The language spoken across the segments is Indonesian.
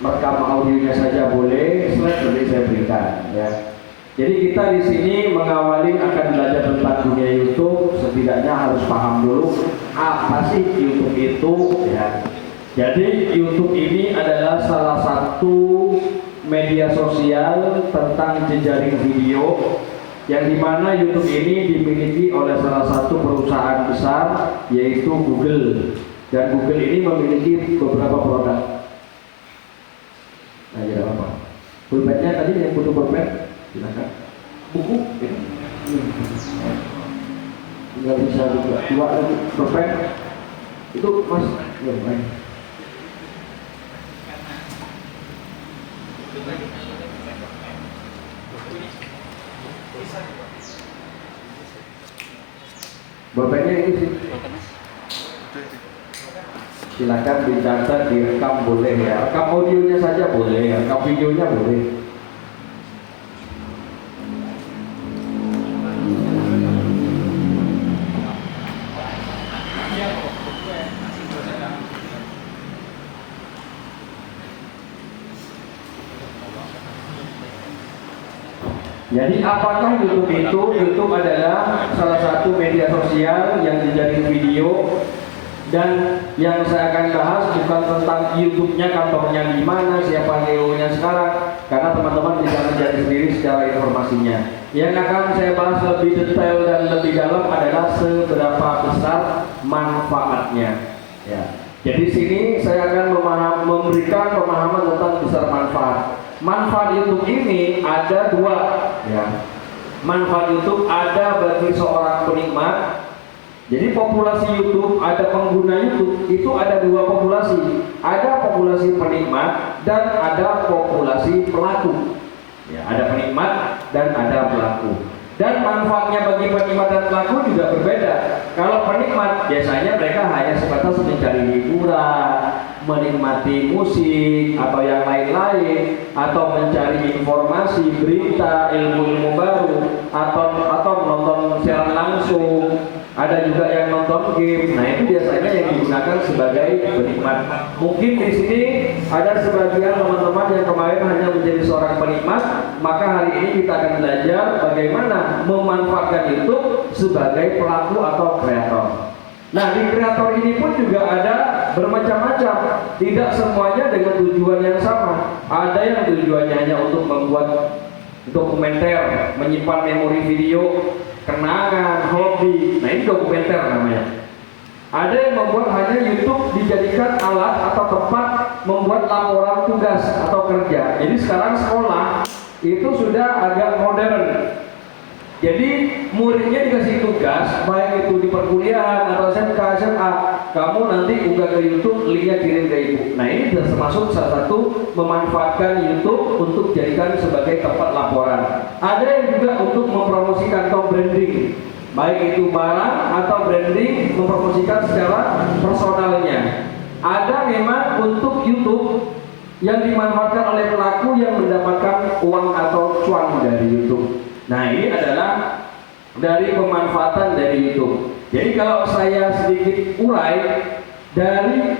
merekam audionya saja boleh, slide nanti saya berikan ya. Jadi kita di sini mengawali akan belajar tentang dunia YouTube, setidaknya harus paham dulu apa sih YouTube itu ya. Jadi YouTube ini adalah salah satu media sosial tentang jejaring video yang dimana YouTube ini dimiliki oleh salah satu perusahaan besar yaitu Google, dan Google ini memiliki beberapa produk. Nah, ya apa? Pulpennya tadi yang butuh pulpen, silakan. Buku, ya. Nggak bisa juga. Dua lagi pulpen. Itu mas, ya baik. Pulpennya ini sih. Silakan dicatat, direkam boleh ya. Rekam audionya saja boleh, rekam videonya boleh. Jadi apakah YouTube itu? YouTube adalah salah satu media sosial yang jejaring video, dan yang saya akan bahas bukan tentang YouTube-nya, kantornya di mana, siapa Leo-nya sekarang, karena teman-teman bisa mencari sendiri secara informasinya. Yang akan saya bahas lebih detail dan lebih dalam adalah seberapa besar manfaatnya. Ya. Jadi sini saya akan memberikan pemahaman tentang besar manfaat. Manfaat YouTube ini ada dua. Ya. Manfaat YouTube ada bagi seorang penikmat. Jadi populasi YouTube, ada pengguna YouTube itu ada dua populasi. Ada populasi penikmat dan ada populasi pelaku. Ya, ada penikmat dan ada pelaku. Dan manfaatnya bagi penikmat dan pelaku juga berbeda. Kalau penikmat biasanya mereka hanya sebatas mencari hiburan, menikmati musik atau yang lain-lain, atau mencari informasi, berita, ilmu-ilmu baru, atau menonton siaran langsung. Ada juga yang nonton game. Nah, itu biasanya yang digunakan sebagai penikmat. Mungkin di sini ada sebagian teman-teman yang kemarin hanya menjadi seorang penikmat, maka hari ini kita akan belajar bagaimana memanfaatkan YouTube sebagai pelaku atau kreator. Nah, di kreator ini pun juga ada bermacam-macam. Tidak semuanya dengan tujuan yang sama. Ada yang tujuannya hanya untuk membuat dokumenter, menyimpan memori video, kenangan, hobi. Nah, ini dokumenter namanya. Ada yang membuat hanya YouTube dijadikan alat atau tempat membuat laporan tugas atau kerja. Jadi sekarang sekolah itu sudah agak modern. Jadi muridnya dikasih tugas, baik itu di perkuliahan atau SMK, SMA, kamu nanti unggah ke YouTube, linknya kirim ke ibu. Nah, ini sudah termasuk salah satu memanfaatkan YouTube untuk jadikan sebagai tempat laporan. Ada yang juga untuk mempromosikan atau branding, baik itu barang atau branding, mempromosikan secara personalnya. Ada memang untuk YouTube yang dimanfaatkan oleh pelaku yang mendapatkan uang atau cuan dari YouTube. Nah, ini adalah dari pemanfaatan dari YouTube. Jadi kalau saya sedikit urai dari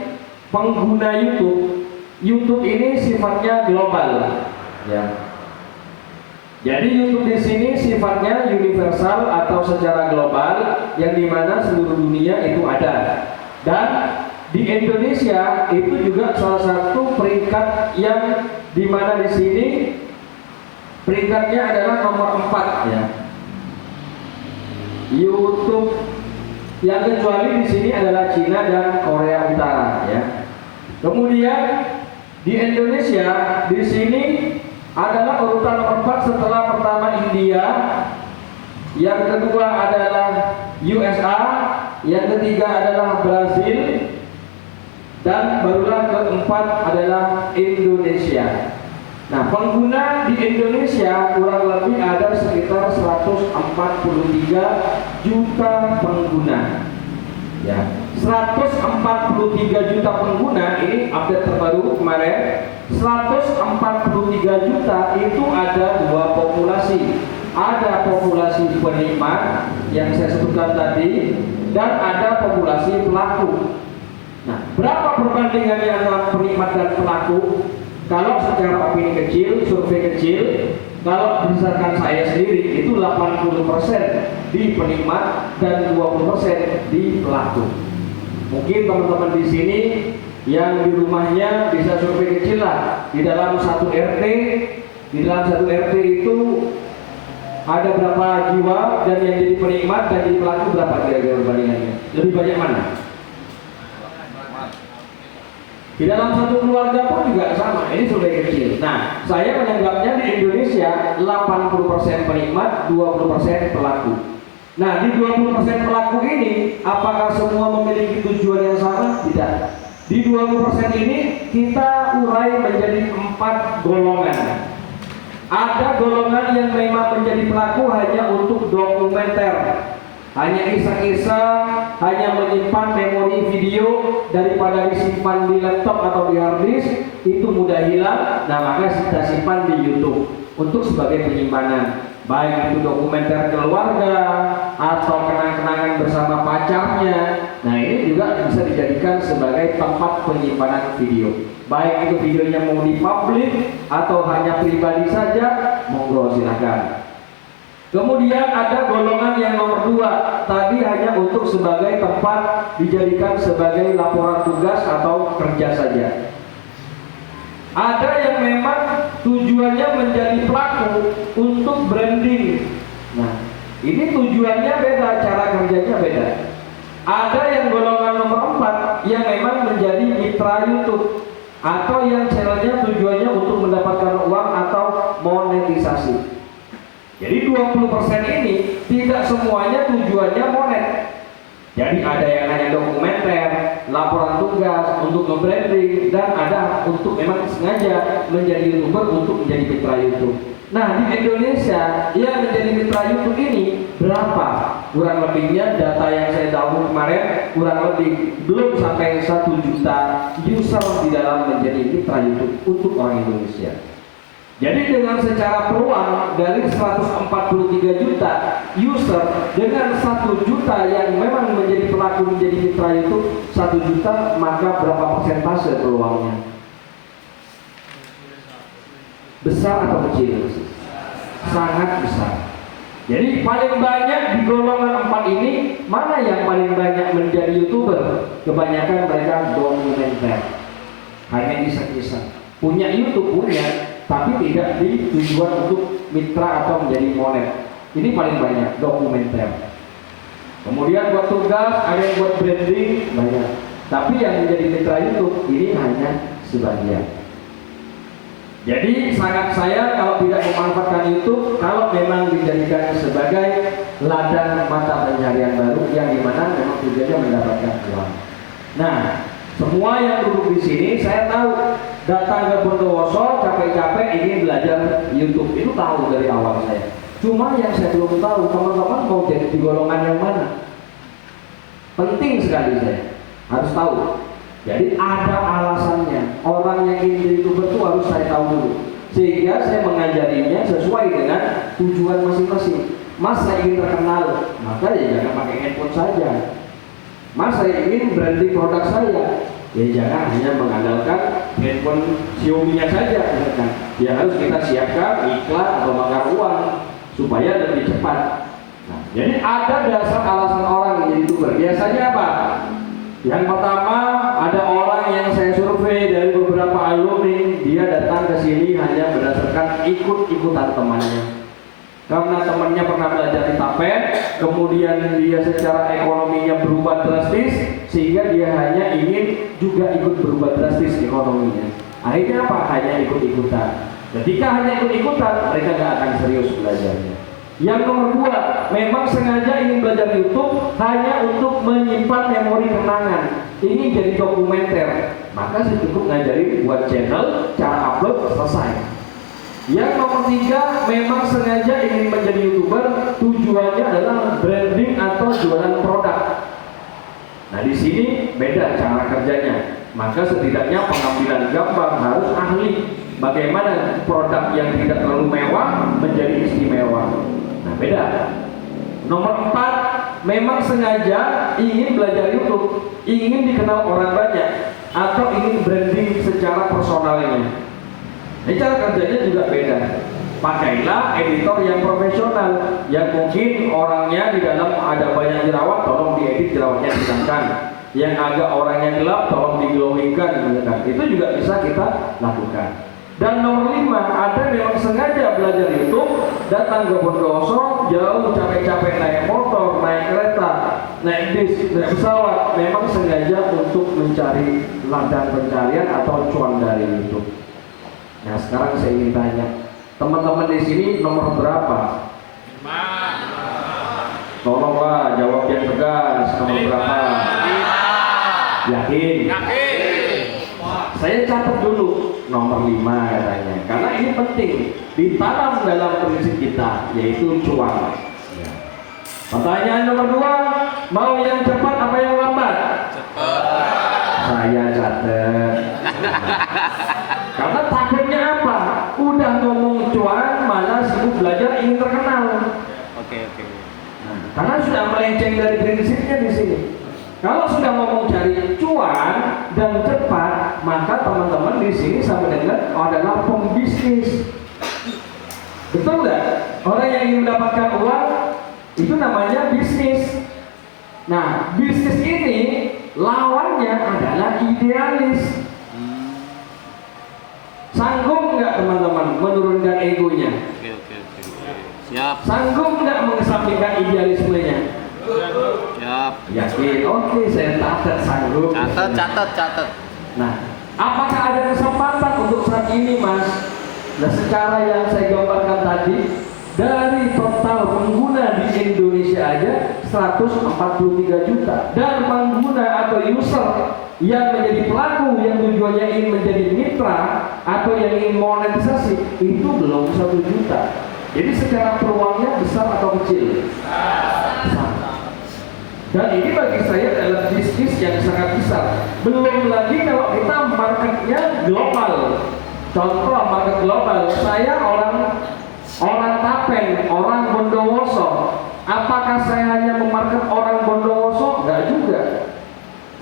pengguna YouTube, YouTube ini sifatnya global, ya. Jadi YouTube di sini sifatnya universal atau secara global, yang dimana seluruh dunia itu ada. Dan di Indonesia itu juga salah satu peringkat yang dimana di sini peringkatnya adalah nomor 4 ya. YouTube yang kecuali di sini adalah Cina dan Korea Utara ya. Kemudian di Indonesia di sini adalah urutan nomor 4 setelah pertama India, yang kedua adalah USA, yang ketiga adalah Brazil, dan barulah keempat adalah Indonesia. Nah, pengguna di Indonesia kurang lebih ada sekitar 143 juta pengguna. Ya, 143 juta pengguna, ini update terbaru kemarin. 143 juta itu ada dua populasi. Ada populasi penikmat yang saya sebutkan tadi, dan ada populasi pelaku. Nah, berapa perbandingannya antara penikmat dan pelaku? Kalau secara opini kecil, survei kecil, kalau berdasarkan saya sendiri itu 80% di penikmat dan 20% di pelaku. Mungkin teman-teman di sini yang di rumahnya bisa survei kecil lah. Di dalam satu RT, itu ada berapa jiwa, dan yang jadi penikmat dan jadi pelaku berapa kira-kira perbandingannya? Lebih banyak mana? Di dalam satu keluarga pun juga sama, ini survei kecil. Nah, saya menganggapnya di Indonesia 80% penikmat, 20% pelaku. Nah, di 20% pelaku ini, apakah semua memiliki tujuan yang sama? Tidak. Di 20% ini, kita urai menjadi 4 golongan. Ada golongan yang memang menjadi pelaku hanya untuk dokumenter, hanya iseng-iseng, hanya menyimpan memori video daripada disimpan di laptop atau di hard disk, itu mudah hilang. Nah, maka kita simpan di YouTube untuk sebagai penyimpanan, baik itu dokumenter keluarga atau kenang-kenangan bersama pacarnya. Nah, ini juga bisa dijadikan sebagai tempat penyimpanan video, baik itu videonya mau dipublish atau hanya pribadi saja, monggo silakan. Kemudian ada golongan yang nomor 2, tadi hanya untuk sebagai tempat dijadikan sebagai laporan tugas atau kerja saja. Ada yang memang tujuannya menjadi pelaku untuk branding. Nah, ini tujuannya beda, cara kerjanya beda. Ada yang golongan nomor 4 yang memang menjadi mitra YouTube atau yang channelnya tujuannya untuk mendapatkan uang atau monetisasi. Jadi 20% ini tidak semuanya tujuannya monet. Jadi ada yang hanya dokumenter, laporan tugas untuk nge-branding, dan ada untuk memang sengaja menjadi YouTuber untuk menjadi mitra YouTube. Nah, di Indonesia yang menjadi mitra YouTube ini berapa? Kurang lebihnya data yang saya tahu kemarin kurang lebih belum sampai 1 juta user di dalam menjadi mitra YouTube untuk orang Indonesia. Jadi dengan secara peluang dari 143 juta user dengan 1 juta yang memang menjadi pelaku menjadi mitra YouTube 1 juta, maka berapa persentase peluangnya? Besar atau kecil? Sangat besar. Jadi paling banyak di golongan 4 ini, mana yang paling banyak menjadi YouTuber? Kebanyakan mereka dokumenter, hanya iseng-iseng. Punya YouTube punya, tapi tidak ditujuan untuk mitra atau menjadi monet. Ini paling banyak dokumenter. Kemudian buat tugas, ada yang buat branding, banyak. Tapi yang menjadi mitra YouTube ini hanya sebagian. Jadi sangat sayang kalau tidak memanfaatkan YouTube, kalau memang dijadikan sebagai ladang mata pencarian baru yang dimana memang tujuannya mendapatkan uang. Nah, semua yang duduk di sini saya tahu datang ke Bondowoso capek-capek ingin belajar YouTube, itu tahu dari awal saya. Cuma yang saya belum tahu, teman-teman mau jadi di golongan yang mana? Penting sekali saya harus tahu. Jadi ada alasannya. Orang yang ingin jadi YouTuber itu harus saya tahu dulu, sehingga saya mengajarinya sesuai dengan tujuan masing-masing. Mas saya ingin terkenal, maka ya jangan pakai handphone saja. Mas saya ingin branding produk saya, ya jangan hanya mengandalkan handphone Xiaomi-nya saja. Ya harus kita siapkan iklan atau bakar uang supaya lebih cepat. Nah, jadi ada dasar alasan orang yang jadi YouTuber. Biasanya apa? Yang pertama, ada orang yang saya survei dari beberapa alumni, dia datang ke sini hanya berdasarkan ikut-ikutan temannya. Karena temannya pernah belajar di Tapet, kemudian dia secara ekonominya berubah drastis, sehingga dia hanya ingin juga ikut berubah drastis ekonominya. Akhirnya apa? Hanya ikut-ikutan. Ketika hanya ikut-ikutan, mereka gak akan serius belajarnya. Yang nomor 2, memang sengaja ingin belajar YouTube hanya untuk menyimpan memori kenangan, ingin jadi dokumenter, maka saya cukup ngajari buat channel, cara upload, selesai. Yang nomor 3, memang sengaja ingin menjadi YouTuber, tujuannya adalah branding atau jualan produk. Nah, di sini beda cara kerjanya. Maka setidaknya pengambilan gambar harus ahli. Bagaimana produk yang tidak terlalu mewah menjadi istimewa. Nah, beda. Nomor 4, memang sengaja ingin belajar YouTube, ingin dikenal orang banyak, atau ingin branding secara personalnya. Ini cara kerjanya juga beda. Pakailah editor yang profesional, yang mungkin orangnya di dalam ada banyak jerawat, tolong diedit jerawatnya dihilangkan. Yang agak orangnya gelap, tolong diglowingkan, itu juga bisa kita lakukan. Dan nomor 5, ada memang sengaja belajar YouTube, datang ke Bondowoso, jauh capek-capek naik motor, naik kereta, naik bis, naik pesawat, memang sengaja untuk mencari ladang pencarian atau cuan dari YouTube. Nah sekarang saya ingin tanya, teman-teman di sini nomor berapa? 5. Tolonglah jawab yang tegas, nomor berapa? 5. Yakin? Yakin. Saya catat dulu nomor 5 katanya, karena ini penting ditanam dalam prinsip kita, yaitu cuan. Pertanyaan nomor 2, mau yang cepat apa yang lambat? Cepat. Saya catat. Karena takutnya apa? Udah ngomong cuan, malah sibuk belajar ingin terkenal. Oke. Karena sudah melenceng dari prinsipnya di sini. Kalau sudah ngomong cari cuan dan cepat, maka teman-teman di sini sama dengan adalah pembisnis. Betul nggak? Orang yang ingin mendapatkan uang itu namanya bisnis. Nah, bisnis ini lawannya adalah idealis. Sanggup nggak teman-teman menurunkan egonya? Oke. Siap. Sanggup nggak mengesampingkan idealismenya? Siap. Yakin? Oke, saya catat sanggup. Catat. Nah, apakah ada kesempatan untuk saat ini, Mas? Nah, secara yang saya gambarkan tadi, dari total pengguna di Indonesia aja 143 juta, dan pengguna atau user yang menjadi pelaku yang tujuannya ingin menjadi mitra atau yang ingin monetisasi itu belum 1 juta. Jadi secara peluangnya besar atau kecil? Besar. Dan ini bagi saya adalah bisnis yang sangat besar. Belum lagi kalau kita marketnya global. Contoh market global, saya orang Tapen, orang Bondowoso. Apakah saya hanya memarket orang Bondowoso? Enggak juga.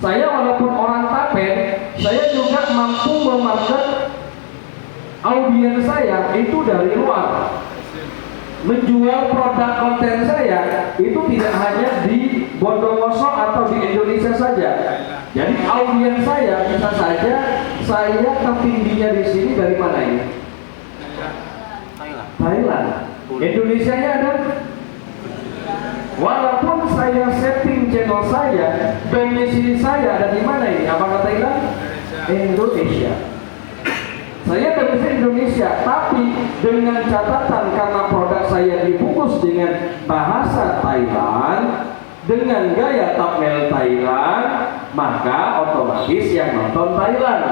Saya walaupun orang Tapen, saya juga mampu memarket audiens saya itu dari luar. Menjual produk konten saya itu tidak hanya di Bondowoso atau di Indonesia saja. Jadi audiens saya bisa saja saya tertingginya di sini dari mana ini? Thailand. Indonesianya ada? Walaupun saya setting channel saya, domisili saya ada di mana ini? Apakah Thailand? Indonesia. Saya domisili Indonesia, tapi dengan catatan karena produk saya dibungkus dengan bahasa Thailand, dengan gaya thumbnail Thailand, maka otomatis yang nonton Thailand.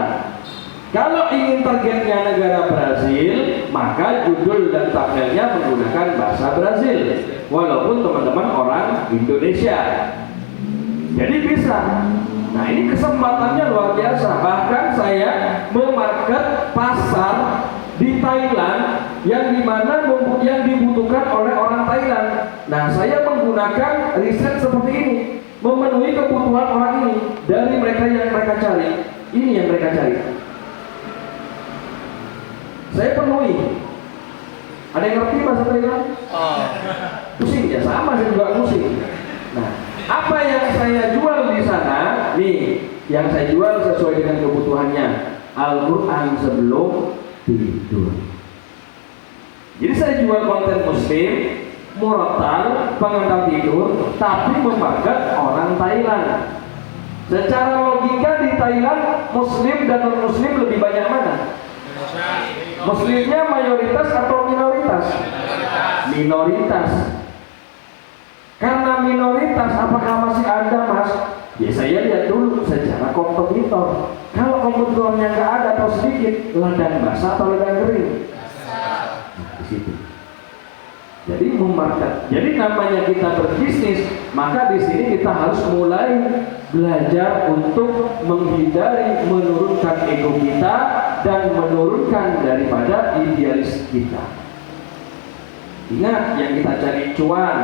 Kalau ingin targetnya negara Brazil, maka judul dan thumbnailnya menggunakan bahasa Brazil, walaupun teman-teman orang Indonesia. Jadi bisa. Nah ini kesempatannya luar biasa. Bahkan saya memarket pasar di Thailand yang dimana yang dibutuhkan oleh orang Thailand. Nah saya menggunakan riset seperti ini, memenuhi kebutuhan orang ini dari mereka yang mereka cari. Ini yang mereka cari. Saya penuhi. Ada yang ngerti bahasa Thailand? Pusing ya, sama saya juga pusing. Nah, apa yang saya jual di sana, nih, yang saya jual sesuai dengan kebutuhannya, Al-Quran sebelum tidur. Jadi saya jual konten muslim, murattal, pengantar tidur, tapi memakai orang Thailand. Secara logika di Thailand, muslim dan non-muslim lebih banyak mana? Muslimnya mayoritas atau minoritas? Minoritas. Karena minoritas, apakah masih ada, Mas? Ya saya lihat dulu secara kompetitor. Kalau kompetitornya nggak ada atau sedikit, ladang basah atau ladang kering? Nah, di situ. Jadi memarket. Jadi namanya kita berbisnis, maka di sini kita harus mulai belajar untuk menghindari menurunkan ego kita dan menurunkan daripada idealis kita. Ingat yang kita cari cuan,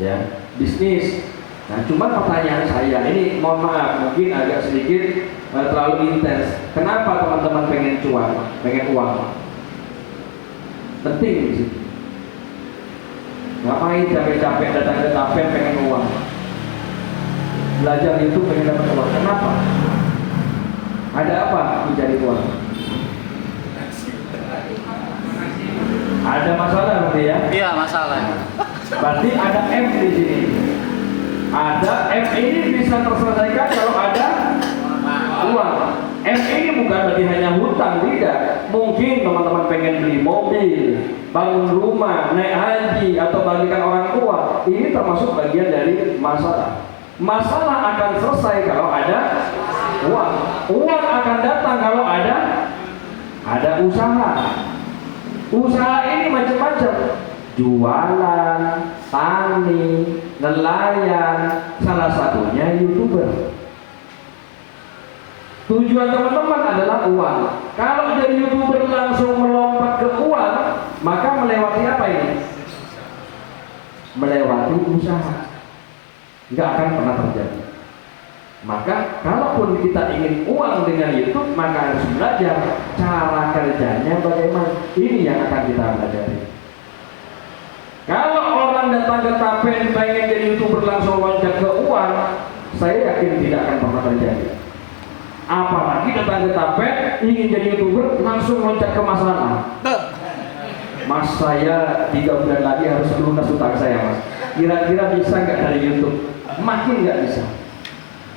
ya, bisnis. Nah, cuma pertanyaan saya ini, mohon maaf, mungkin agak sedikit terlalu intens. Kenapa teman-teman pengen cuan, pengen uang? penting di situ. Ngapain capek-capek datang ke kafe pengen uang? Belajar itu pengen dapat uang. Kenapa? Ada apa mencari uang? Ada masalah berarti ya? Iya, masalah. Berarti ada M di sini. Ada M ini bisa terselesaikan kalau ada uang. M ini bukan berarti hanya hutang, tidak. Mungkin teman-teman pengen beli mobil, bangun rumah, naik haji, atau bagikan orang tua. Ini termasuk bagian dari masalah. Masalah akan selesai kalau ada uang. Uang akan datang kalau ada usaha. Usaha ini macam-macam. Jualan, tani, nelayan, salah satunya YouTuber. Tujuan teman-teman adalah uang. Kalau dari YouTuber langsung melompat ke uang, maka melewati apa ini? Melewati usaha. Nggak akan pernah terjadi. Maka kalaupun kita ingin uang dengan YouTube, maka harus belajar cara kerjanya bagaimana. Ini yang akan kita pelajari. Kalau orang datang ke Tapen pengen jadi YouTuber langsung loncat ke uang, saya yakin tidak akan pernah terjadi. Apalagi datang ke Tapen ingin jadi YouTuber langsung loncat ke masalah. Mas, saya 3 bulan lagi harus lunas utang saya, Mas. Kira-kira bisa nggak dari YouTube? Makin nggak bisa.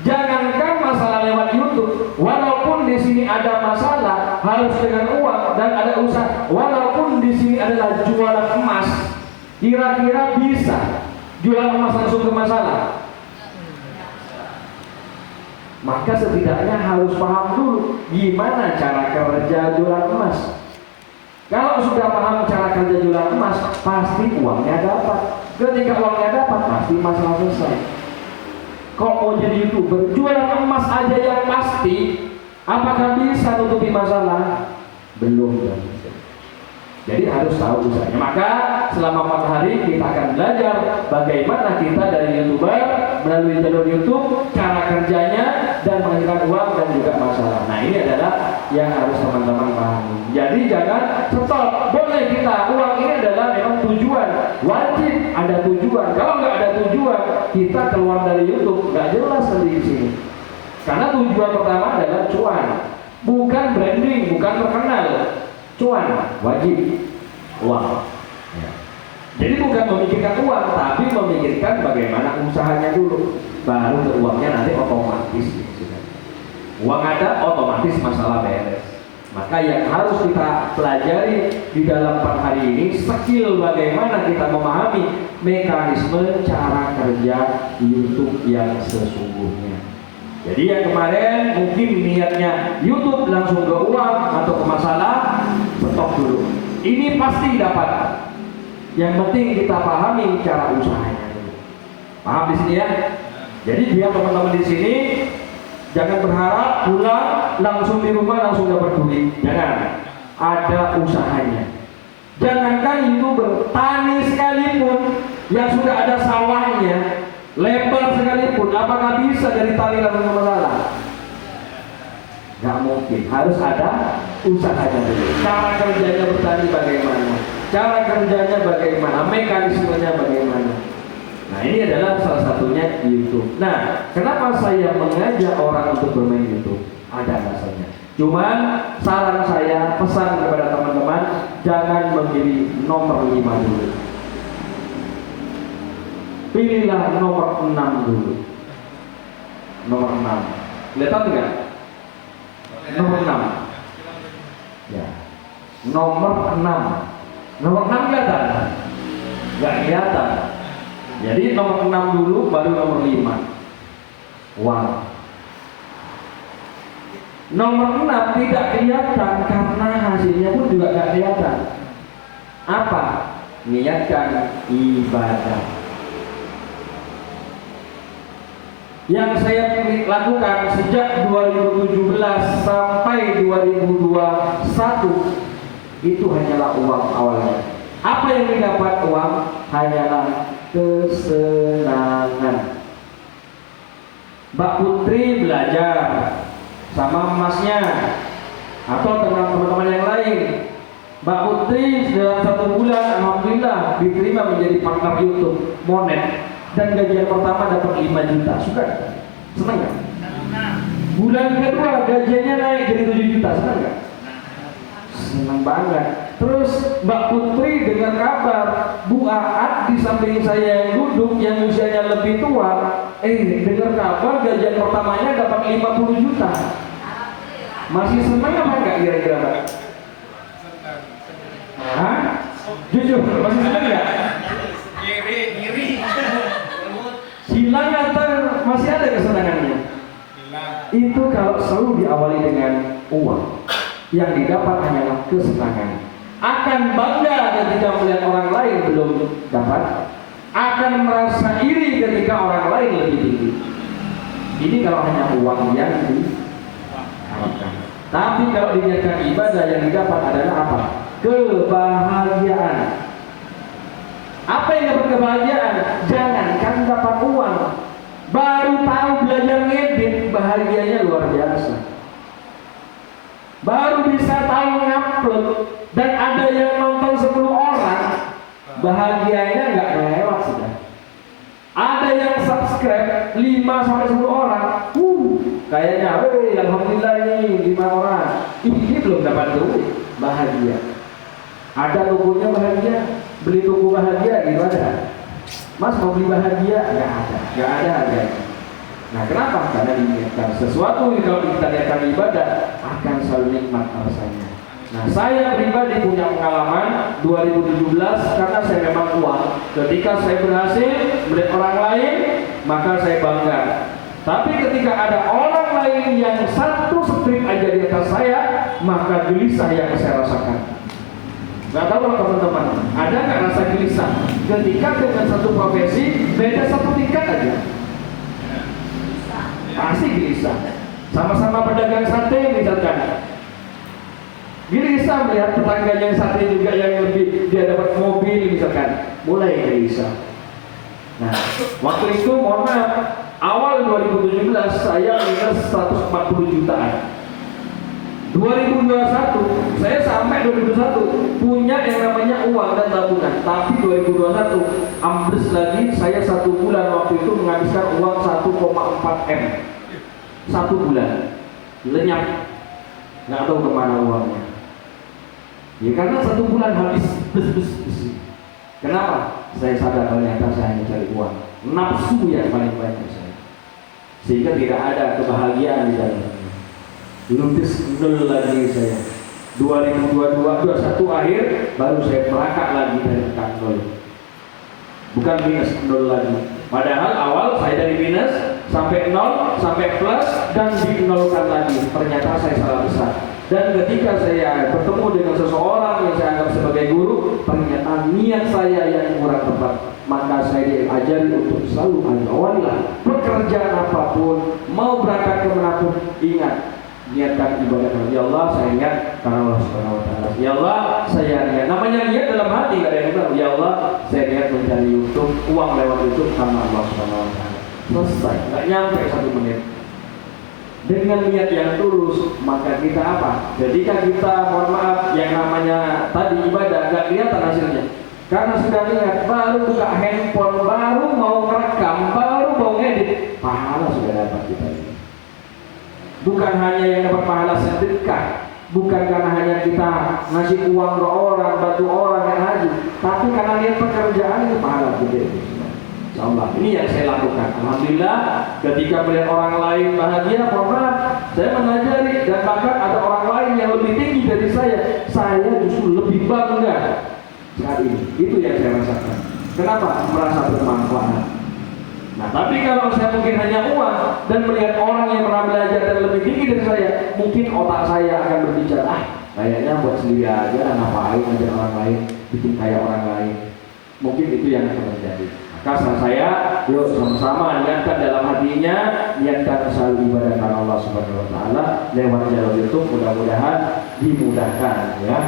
Jangankan masalah lewat YouTube, walaupun di sini ada masalah harus dengan uang dan ada usaha, walaupun di sini adalah jualan emas, kira-kira bisa jualan emas langsung ke masalah? Maka setidaknya harus paham dulu gimana cara kerja jualan emas. Kalau sudah paham cara kerja jualan emas, pasti uangnya dapat. Ketika uangnya dapat, pasti masalah selesai. Kok mau jadi YouTuber, jualan emas aja yang pasti, apakah bisa nutupi masalah? Belum ya. Jadi harus tahu usahanya. Maka selama 4 hari kita akan belajar bagaimana kita dari YouTuber melalui jalur YouTube, cara kerjanya dan menghasilkan uang dan juga masalah. Nah, ini adalah yang harus teman-teman pahami. Jadi jangan stop. Boleh kita, uang ini adalah memang tujuan, wajib ada tujuan. Kalau nggak ada tujuan, kita keluar dari YouTube nggak jelas di sini. Karena tujuan pertama adalah cuan, bukan branding, bukan terkenal. Cuan wajib uang. Ya. Jadi bukan memikirkan uang, tapi memikirkan bagaimana usahanya dulu, baru ke uangnya nanti otomatis. Uang ada, otomatis masalah beres. Maka yang harus kita pelajari di dalam 4 hari ini, skill bagaimana kita memahami mekanisme cara kerja YouTube yang sesungguhnya. Jadi yang kemarin mungkin niatnya YouTube langsung ke uang atau ke masalah, stop dulu. Ini pasti dapat. Yang penting kita pahami cara usahanya dulu. Paham di sini ya? Jadi biar teman-teman di sini jangan berharap pulang langsung di rumah langsung dapat duit. Jangan. Ada usahanya. Jangankan YouTuber, tani sekalipun yang sudah ada sawahnya, lebar sekalipun, apakah bisa dari tani langsung ke masalah? Gak mungkin, harus ada usahanya dulu. Cara kerjanya bertani bagaimana? Cara kerjanya bagaimana? Mekanismenya bagaimana? Nah, ini adalah salah satunya YouTube. Nah, kenapa saya mengajak orang untuk bermain YouTube? Ada alasannya. Cuman saran saya, pesan kepada teman-teman, jangan memilih nomor 5 dulu. Pilihlah nomor 6 dulu. Nomor 6. Kelihatan enggak? Nomor 6. Ya. Nomor 6. Nomor 6 kelihatan? Enggak kelihatan. Jadi nomor 6 dulu baru nomor 5. Wow. Nomor 6 tidak kelihatan karena hasilnya pun juga enggak kelihatan. Apa? Niatkan ibadah. Yang saya lakukan sejak 2017 sampai 2021 itu hanyalah uang awalnya. Apa yang didapat uang? Hanyalah kesenangan. Mbak Putri belajar sama emasnya atau teman-teman yang lain Mbak Putri dalam 1 bulan alhamdulillah diterima menjadi partner YouTube Monet dan gajian pertama dapat 5 juta. Suka? Senang nggak? Bulan kedua gajiannya naik jadi 7 juta. Senang nggak? Senang banget. Terus Mbak Putri dengar kabar Bu Aat di samping saya yang duduk yang usianya lebih tua, dengar kabar gajian pertamanya dapat 50 juta. Masih senang apa enggak kira-kira Mbak? Hah? Jujur, masih senang nggak? Iri. Hilang atau masih ada kesenangannya? Itu kalau selalu diawali dengan uang, yang didapat hanyalah kesenangan. Akan bangga ketika melihat orang lain belum dapat, akan merasa iri ketika orang lain lebih tinggi. Ini kalau hanya uang yang diharapkan. Tapi kalau diniatkan ibadah, yang didapat adalah apa? Kebahagiaan. Apa yang dapat kebahagiaan? Jangankan dapat uang, baru tahu belajar ngedit, bahagianya luar biasa. Baru bisa tahu ngupload dan ada yang nonton 10 orang, bahagianya nggak lewat sudah. Ada yang subscribe 5-10 orang, kayaknya, alhamdulillah ini 5 orang, ini belum dapat duit, bahagia. Ada logonya bahagia, beli toko bahagia gitu ada. Mas mau beli bahagia? Nggak ada harganya. Nah kenapa? Karena diniatkan sesuatu yang kalau kita niatkan ibadah akan selalu nikmat rasanya. Nah saya pribadi punya pengalaman 2017 karena saya memang kuat. Ketika saya berhasil melihat orang lain, maka saya bangga. Tapi ketika ada orang lain yang satu strip aja di atas saya, maka gelisah yang saya rasakan. Nggak tahu kalau teman-teman ada nggak rasa gelisah ketika dengan satu profesi beda 1 tingkat aja? Pasti gelisah. Sama-sama pedagang sate misalkan, gelisah melihat tetangganya yang sate juga yang lebih dia dapat mobil misalkan, mulai gelisah. Nah waktu itu mohon maaf, awal 2017 saya minus 140 jutaan. 2021 saya sampai 2021 punya yang namanya uang dan tabungan, tapi 2021 ambles lagi. Saya 1 bulan waktu itu menghabiskan uang 1,4 M 1 bulan, lenyap, nggak tahu kemana uangnya. Ya karena 1 bulan habis bes. Kenapa? Saya sadar ternyata saya hanya cari uang, nafsu yang paling banyak saya, sehingga tidak ada kebahagiaan di dalamnya. Ludes nol lagi saya. 2021 akhir baru saya merangkak lagi dari tekan nol. Bukan minus nol lagi. Padahal awal saya dari minus sampai nol, sampai plus dan dinolkan lagi. Ternyata saya salah besar. Dan ketika saya bertemu dengan seseorang yang saya anggap sebagai guru, ternyata niat saya yang kurang tepat. Maka saya diajari untuk selalu awalilah pekerjaan apapun, mau berangkat kemanapun, ingat niatkan ibadah karena ya Allah, saya niat karena Allah Subhanahu wa taala. Ya Allah, saya niat. Namanya niat dalam hati, enggak ada yang bilang ya Allah, saya niat mencari YouTube, uang lewat YouTube karena Allah Subhanahu wa taala. Selesai, enggak nyampe 1 menit. Dengan niat yang tulus, maka kita apa? Ketika kita mohon maaf yang namanya tadi ibadah enggak kelihatan hasilnya. Karena sudah niat, baru buka handphone, baru mau merekam, baru mau ngedit, pahala sudah dapat kita ini. Bukan hanya yang dapat pahala sedekah, bukan karena hanya kita ngasih uang ke orang, bantu orang yang haji, tapi karena lihat pekerjaan itu pahala gede. Insyaallah ini yang saya lakukan. Alhamdulillah ketika melihat orang lain bahagia, saya mengajari dan bahkan ada orang lain yang lebih tinggi dari saya justru lebih bangga saat ini. Itu yang saya rasakan. Kenapa? Merasa bermanfaat. Nah, tapi kalau saya mungkin hanya uang dan melihat orang yang pernah belajar dan lebih tinggi dari saya, mungkin otak saya akan berbicara, kayaknya buat sendiri aja, ngapain ngajar orang lain, bikin kayak orang lain. Mungkin itu yang akan terjadi. Maka saya, yuk sama-sama niatkan dalam hatinya, niatkan selalu ibadah karena Allah Subhanahu wa taala lewat jalur YouTube, mudah-mudahan dimudahkan ya.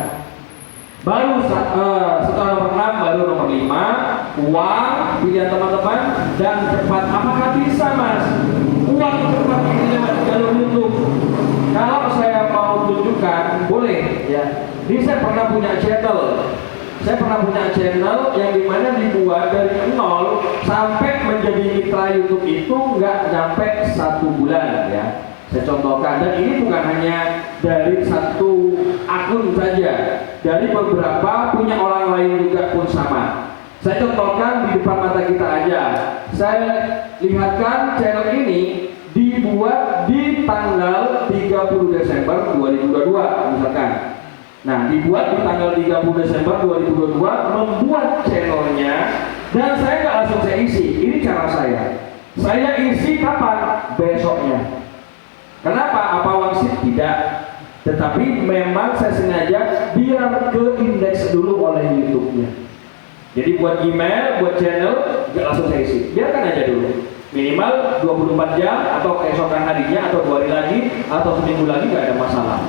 Baru setelah nomor 6, baru nomor 5, uang, pilihan teman-teman, dan cepat. Apakah bisa mas? Uang cepat ini lewat jalur YouTube. Kalau saya mau tunjukkan, boleh nih, ya. Ini saya pernah punya channel. Saya pernah punya channel yang dimana dibuat dari nol sampai menjadi mitra YouTube itu nggak sampai 1 bulan, ya. Saya contohkan, dan ini bukan hanya dari satu akun saja, dari beberapa punya orang lain juga pun sama. Saya contohkan di depan mata kita aja. Saya lihatkan channel ini dibuat di tanggal 30 Desember 2022 misalkan. Nah, dibuat di tanggal 30 Desember 2022, membuat channelnya, dan saya nggak langsung saya isi. Ini cara saya. Saya isi kapan? Besoknya. Kenapa? Apa wangsit? Tidak. Tetapi memang saya sengaja biar ke indeks dulu oleh YouTube-nya. Jadi buat email, buat channel, nggak langsung saya isi. Biarkan aja dulu. Minimal 24 jam atau keesokan harinya atau 2 hari lagi atau seminggu lagi nggak ada masalah.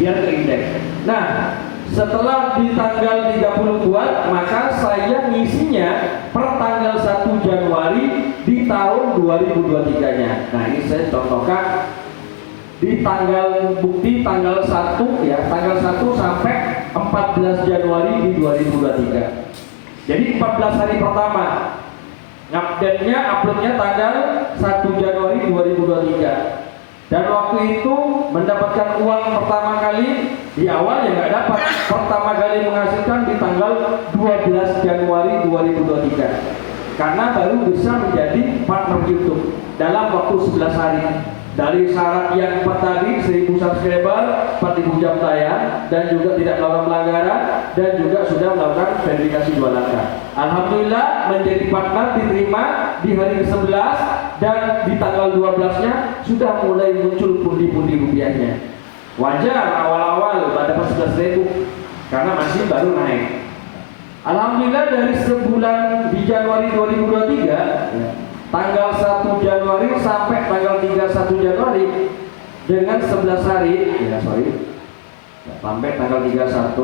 Biar ke indeks. Nah, setelah di tanggal 30 buat, maka saya ngisinya per tanggal 1 Januari di tahun 2023-nya. Nah, ini saya contohkan di tanggal bukti tanggal 1 ya, tanggal 1 sampai 14 Januari di 2023. Jadi 14 hari pertama. Uploadnya tanggal 1 Januari 2023. Dan waktu itu mendapatkan uang pertama kali di awal ya nggak dapat. Pertama kali menghasilkan di tanggal 12 Januari 2023. Karena baru bisa menjadi partner YouTube dalam waktu 11 hari. Dari syarat yang 4 tadi, 1000 subscriber, 4000 jam tayang, dan juga tidak melakukan pelanggaran, dan juga sudah melakukan verifikasi 2 langkah. Alhamdulillah menjadi partner diterima di hari ke-11, dan di tanggal 12-nya sudah mulai muncul pundi-pundi rupiahnya. Wajar awal-awal dapat 11.000 karena masih baru naik. Alhamdulillah dari sebulan di Januari 2023 ya, tanggal 1 Januari sampai tanggal 31 Januari dengan 11 hari ya sampai tanggal 31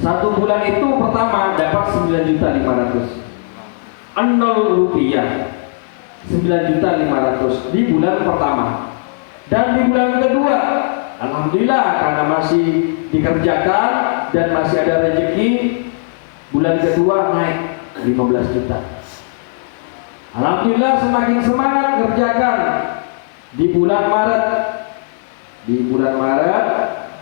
1 bulan itu pertama dapat 9.500.000 rupiah 9.500.000 di bulan pertama, dan di bulan kedua alhamdulillah karena masih dikerjakan dan masih ada rezeki, bulan kedua naik 15 juta. Alhamdulillah semakin semangat kerjakan di bulan Maret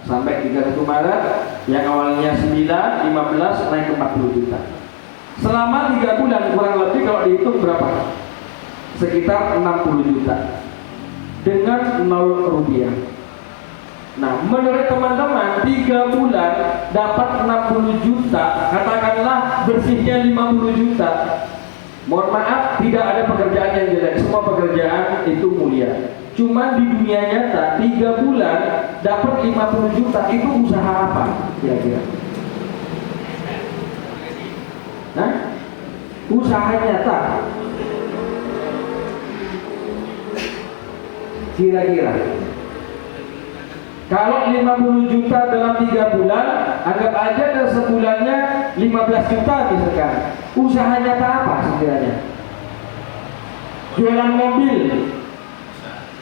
sampai 31 Maret yang awalnya 9, 15 naik ke 40 juta. Selama 3 bulan kurang lebih kalau dihitung berapa? Sekitar 60 juta dengan 0 rupiah. Nah, menurut teman-teman 3 bulan dapat 60 juta, katakanlah bersihnya 50 juta. Mohon maaf, tidak ada pekerjaan yang jelek, semua pekerjaan itu mulia. Cuma di dunia nyata 3 bulan dapat 50 juta itu usaha apa kira-kira? Nah, usaha nyata kira-kira kalau 50 juta dalam 3 bulan, anggap aja dalam sebulannya 15 juta misalkan. Usaha nyata apa sekiranya? Jualan mobil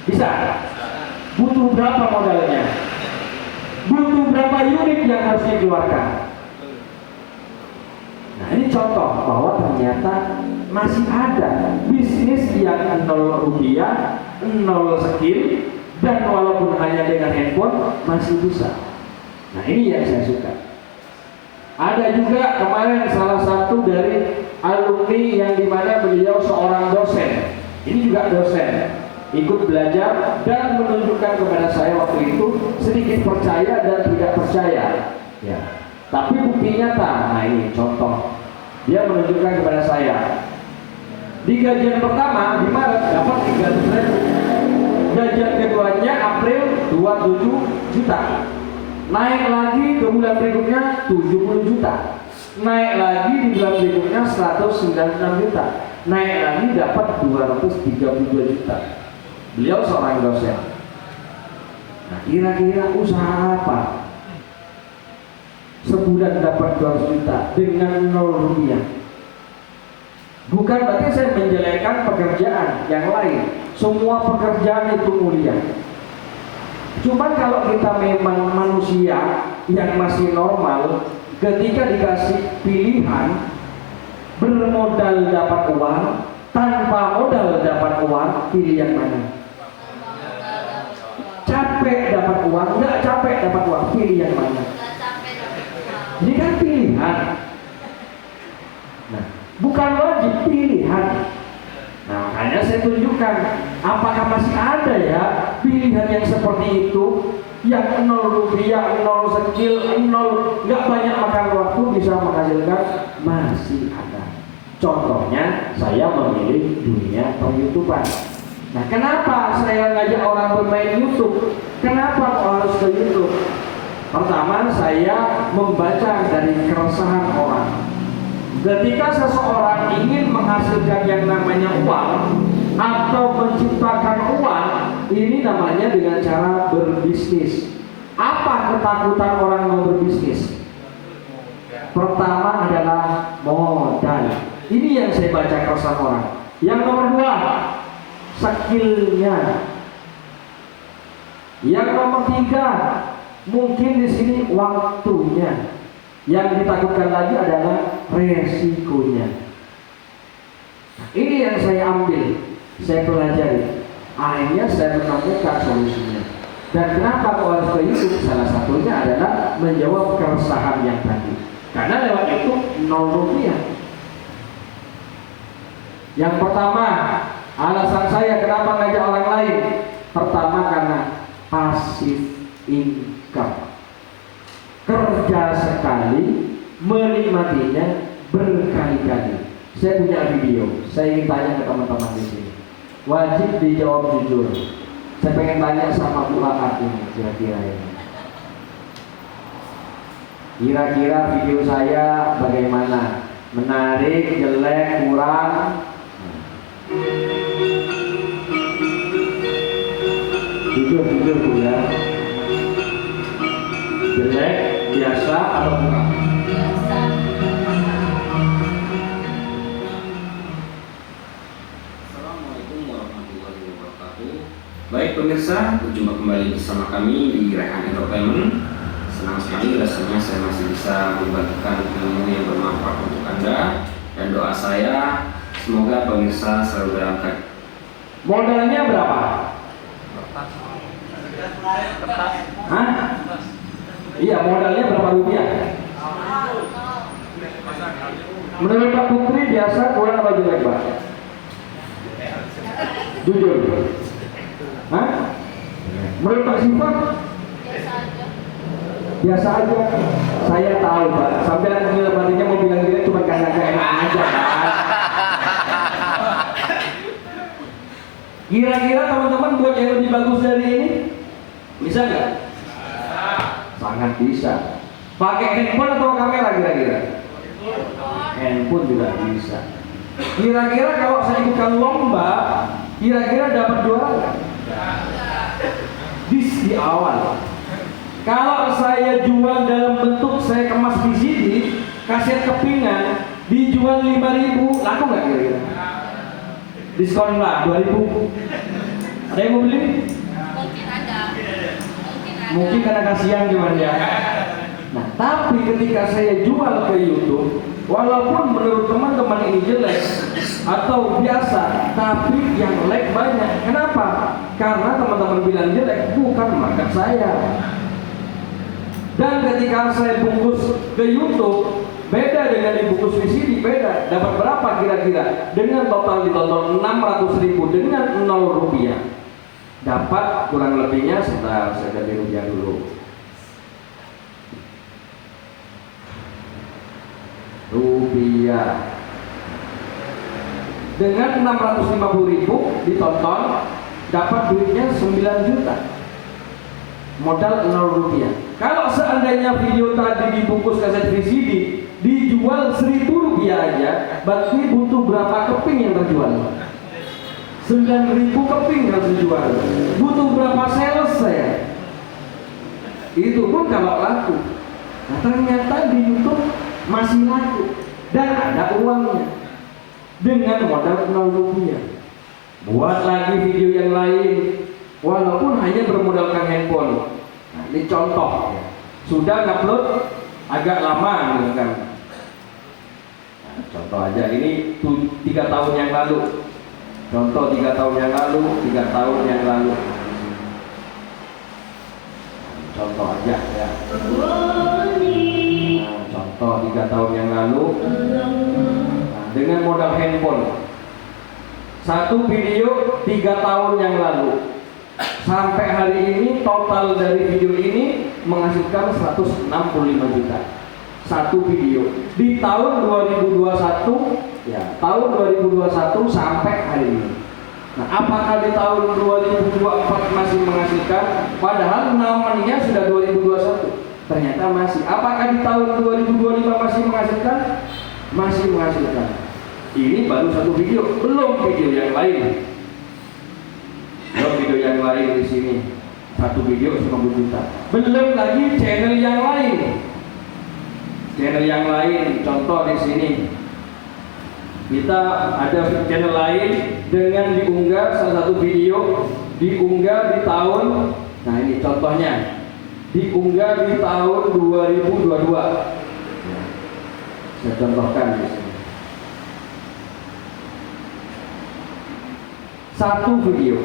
bisa? Butuh berapa modalnya? Butuh berapa unit yang harus dikeluarkan? Nah, ini contoh bahwa ternyata masih ada bisnis yang 0 rupiah, 0 skill, dan walaupun hanya dengan handphone masih bisa. Nah, ini yang saya suka. Ada juga kemarin salah satu dari alumni yang dimana beliau seorang dosen. Ini juga dosen, ikut belajar dan menunjukkan kepada saya waktu itu sedikit percaya dan tidak percaya. Ya, tapi bukti nyata. Nah, ini contoh. Dia menunjukkan kepada saya. Di gajian pertama di Maret dapat 300.000. Gajian keduanya April 27 juta. Naik lagi ke bulan berikutnya 70 juta. Naik lagi di bulan berikutnya 196 juta. Naik lagi dapat 232 juta. Beliau seorang dosen. Nah, kira-kira usaha apa? Sebulan dapat 200 juta dengan 0 rupiah. Bukan berarti saya menjelekkan pekerjaan yang lain. Semua pekerjaan itu mulia. Cuman kalau kita memang manusia yang masih normal, ketika dikasih pilihan bermodal dapat uang, tanpa modal dapat uang, pilih yang mana? Capek dapat uang, nggak capek dapat uang, pilih yang mana? Ini kan pilihan. Nah, bukan wajib, pilihan. Nah, makanya saya tunjukkan apakah masih ada ya pilihan yang seperti itu, yang 0 rupiah, 0 skill, 0 nggak banyak makan waktu bisa menghasilkan, masih ada. Contohnya saya memilih dunia per-YouTubean. Nah, kenapa saya ngajak orang bermain YouTube? Kenapa harus ke YouTube? Pertama, saya membaca dari keresahan orang. Ketika seseorang ingin menghasilkan yang namanya uang atau menciptakan uang, ini namanya dengan cara berbisnis. Apa ketakutan orang mau berbisnis? Pertama adalah modal. Ini yang saya baca keresahan orang. Yang nomor 2, skillnya. Yang nomor 3, mungkin di sini waktunya. Yang ditakutkan lagi adalah resikonya. Ini yang saya ambil, saya pelajari. Akhirnya saya menemukan solusinya. Dan kenapa kok harus ke YouTube? Salah satunya adalah menjawab keresahan yang tadi. Karena lewat YouTube 0 rupiah. Yang pertama, alasan saya kenapa ngajak orang lain. Pertama karena passive income. Kerja sekali, menikmatinya berkali-kali. Saya punya video, saya ingin tanya ke teman-teman di sini. Wajib dijawab jujur. Saya pengen tanya sama Bu Akat ini, kira-kira ini. Kira-kira video saya bagaimana? Menarik, jelek, kurang? Jujur Bu ya. Jelek, biasa atau bukan? Biasa. Assalamualaikum warahmatullahi wabarakatuh. Baik pemirsa, berjumpa kembali bersama kami di Rehan Entertainment. Senang sekali rasanya saya masih bisa membagikan ilmu yang bermanfaat untuk Anda. Dan doa saya semoga pemirsa selalu dalam keadaan. Modalnya berapa? Hah? Iya, modalnya berapa rupiah? Menurut Pak Putri biasa kurang apa jelek, Pak? Jujur. Hah? Menurut Pak Sifat? Biasa aja. Biasa aja. Saya tahu, Pak. Sampai nantinya mau bilang jelek cuma karena enak aja, Pak. Kira-kira teman-teman buat yang lebih bagus dari ini bisa nggak? Sangat bisa. Pakai handphone atau kamera kira-kira? Handphone juga bisa. Kira-kira kalau saya ikutkan lomba, kira-kira dapat juara nggak? Di awal. Kalau saya jual dalam bentuk saya kemas VCD, kaset kepingan, dijual 5.000, laku nggak kira-kira? Diskon lah 2.000. Ada yang mau beli? Mungkin ada. Mungkin karena kasihan cuman ya. Nah, tapi ketika saya jual ke YouTube, walaupun menurut teman-teman ini jelek atau biasa, tapi yang like banyak. Kenapa? Karena teman-teman bilang jelek bukan market saya. Dan ketika saya bungkus ke YouTube, beda dengan dibungkus VCD, beda. Dapat berapa kira-kira? Dengan total ditonton 600.000 dengan 0 rupiah. Dapat kurang lebihnya, sebentar saya ganti rupiah dulu. Rupiah dengan 650.000 ditonton, dapat duitnya 9 juta. Modal 0 rupiah. Kalau seandainya video tadi dibungkus kaset VCD dijual 1.000 rupiah aja, berarti butuh berapa keping yang terjual? 9.000 keping harus dijual. Butuh berapa sales saya? Itu pun kalau laku. Nah, ternyata di YouTube masih laku dan ada uangnya dengan modal 0 rupiah. Buat lagi video yang lain, walaupun hanya bermodalkan handphone. Nah, ini contoh. Sudah upload agak lama gitu kan. Nah, contoh aja ini 3 tahun yang lalu. Contoh 3 tahun yang lalu, 3 tahun yang lalu. Contoh aja ya. Nah, contoh 3 tahun yang lalu. Nah, dengan modal handphone. Satu video 3 tahun yang lalu. Sampai hari ini total dari video ini menghasilkan 165 juta. Satu video di tahun 2021 ya, tahun 2021 sampai hari ini. Nah, apakah di tahun 2024 masih menghasilkan? Padahal namanya sudah 2021. Ternyata masih. Apakah di tahun 2025 masih menghasilkan? Masih menghasilkan. Ini baru satu video, belum video yang lain. Belum video yang lain di sini. Satu video 50 juta. Belum lagi channel yang lain. Channel yang lain, contoh di sini. Kita ada channel lain dengan diunggah salah satu video diunggah di tahun, nah ini contohnya, diunggah di tahun 2022. Saya contohkan di sini. Satu video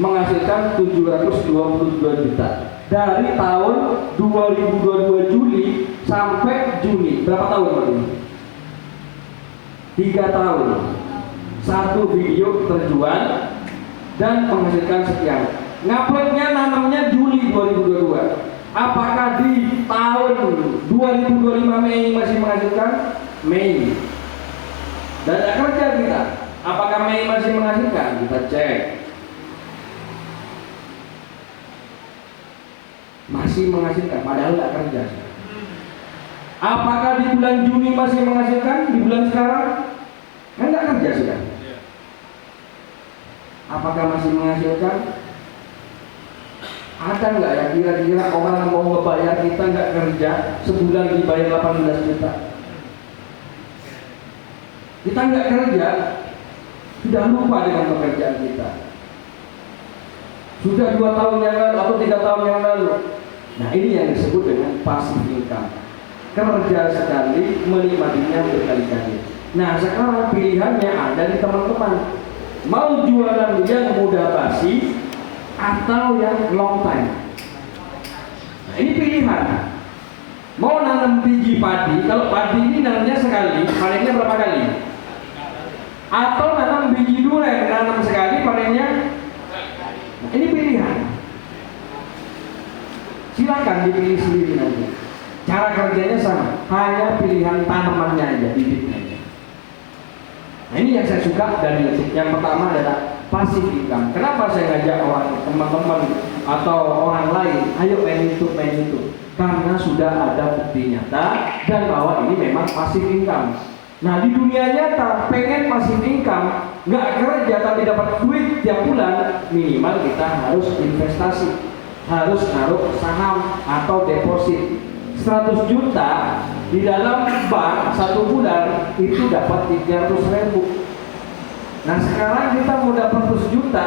menghasilkan 722 juta dari tahun 2022 Juli sampai Juni. Berapa tahun Pak ini? 3 tahun. Satu video terjual dan menghasilkan sekian. Nguploadnya nanamnya Juli 2022. Apakah di tahun 2025 Mei masih menghasilkan? Mei. Dan ada kerja kita. Apakah Mei masih menghasilkan? Kita cek. Masih menghasilkan, padahal tidak kerja. Apakah di bulan Juni masih menghasilkan? Di bulan sekarang? Kan tidak kerja sudah. Apakah masih menghasilkan? Ada nggak ya kira-kira orang mau ngebayar kita nggak kerja sebulan dibayar 18 juta? Kita nggak kerja, sudah lupa dengan pekerjaan kita. Sudah 2 tahun yang lalu atau 3 tahun yang lalu. Nah, ini yang disebut dengan passive income. Kerja sekali, menikmatinya berkali-kali. Nah, sekarang pilihannya ada di teman-teman. Mau jualan yang mudah basi atau yang long time. Nah, ini pilihan. Mau nanam biji padi, kalau padi ini nanamnya sekali, panennya berapa kali? Atau nanam biji duren, nanam sekali, panennya. Nah, ini pilihan. Silakan dipilih sendiri nanti. Cara kerjanya sama, hanya pilihan tanamannya aja, bibitnya aja. Nah, ini yang saya suka dari YouTube. Yang pertama adalah passive income. Kenapa saya ngajak orang, teman-teman atau orang lain, ayo main YouTube. Karena sudah ada bukti nyata dan bahwa ini memang passive income. Nah, di dunia nyata pengen passive income, nggak kerja tapi dapat duit tiap bulan, minimal kita harus investasi, harus naruh saham atau deposit 100 juta di dalam bank 1 bulan itu dapat 300.000. Nah, sekarang kita mau dapat 100 juta,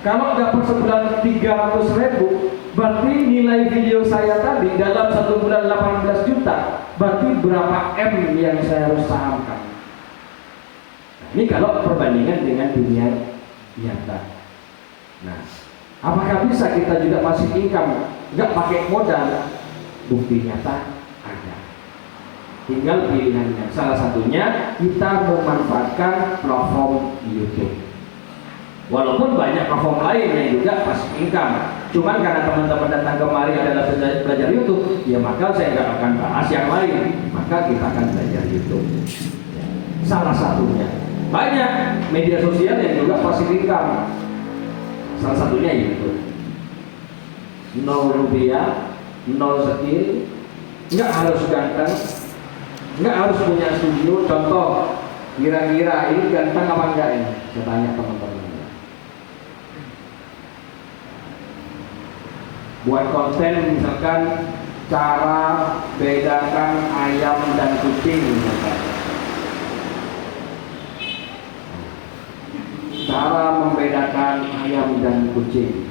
kalau dapat sebulan 300.000, berarti nilai video saya tadi dalam 1 bulan 18 juta, berarti berapa M yang saya harus sahamkan. Nah, ini kalau perbandingan dengan dunia nyata. Nah, apakah bisa kita juga passive income, nggak pakai modal? Bukti nyata ada. Tinggal pilihannya. Salah satunya kita memanfaatkan platform YouTube. Walaupun banyak platform lain yang juga passive income. Cuman karena teman-teman datang kemari adalah belajar YouTube, ya maka saya nggak akan bahas yang lain. Maka kita akan belajar YouTube. Salah satunya. Banyak media sosial yang juga passive income. Salah satunya YouTube. 0 rupiah, 0 skill, nggak harus ganteng, nggak harus punya studio. Contoh, kira-kira ini ganteng apa enggak ini? Saya tanya teman-teman. Buat konten misalkan cara bedakan ayam dan kucing misalkan. cara membedakan ayam dan kucing.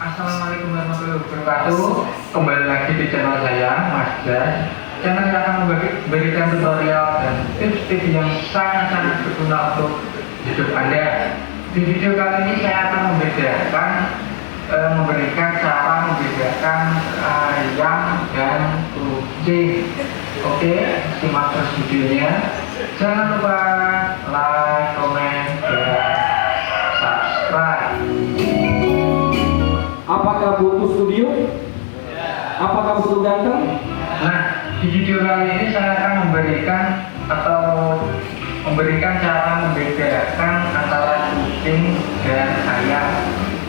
Assalamualaikum warahmatullahi wabarakatuh. Kembali lagi di channel saya, Mas Jas. Channel yang akan memberikan tutorial dan tips-tips yang sangat-sangat berguna untuk hidup Anda. Di video kali ini saya akan memberikan cara membedakan ayam dan kucing. Oke, simak terus videonya. Jangan lupa like, komen, dan subscribe. Apakah butuh studio? Apakah butuh ganteng? Nah, di video kali ini saya akan memberikan cara membedakan antara kucing dan ayam.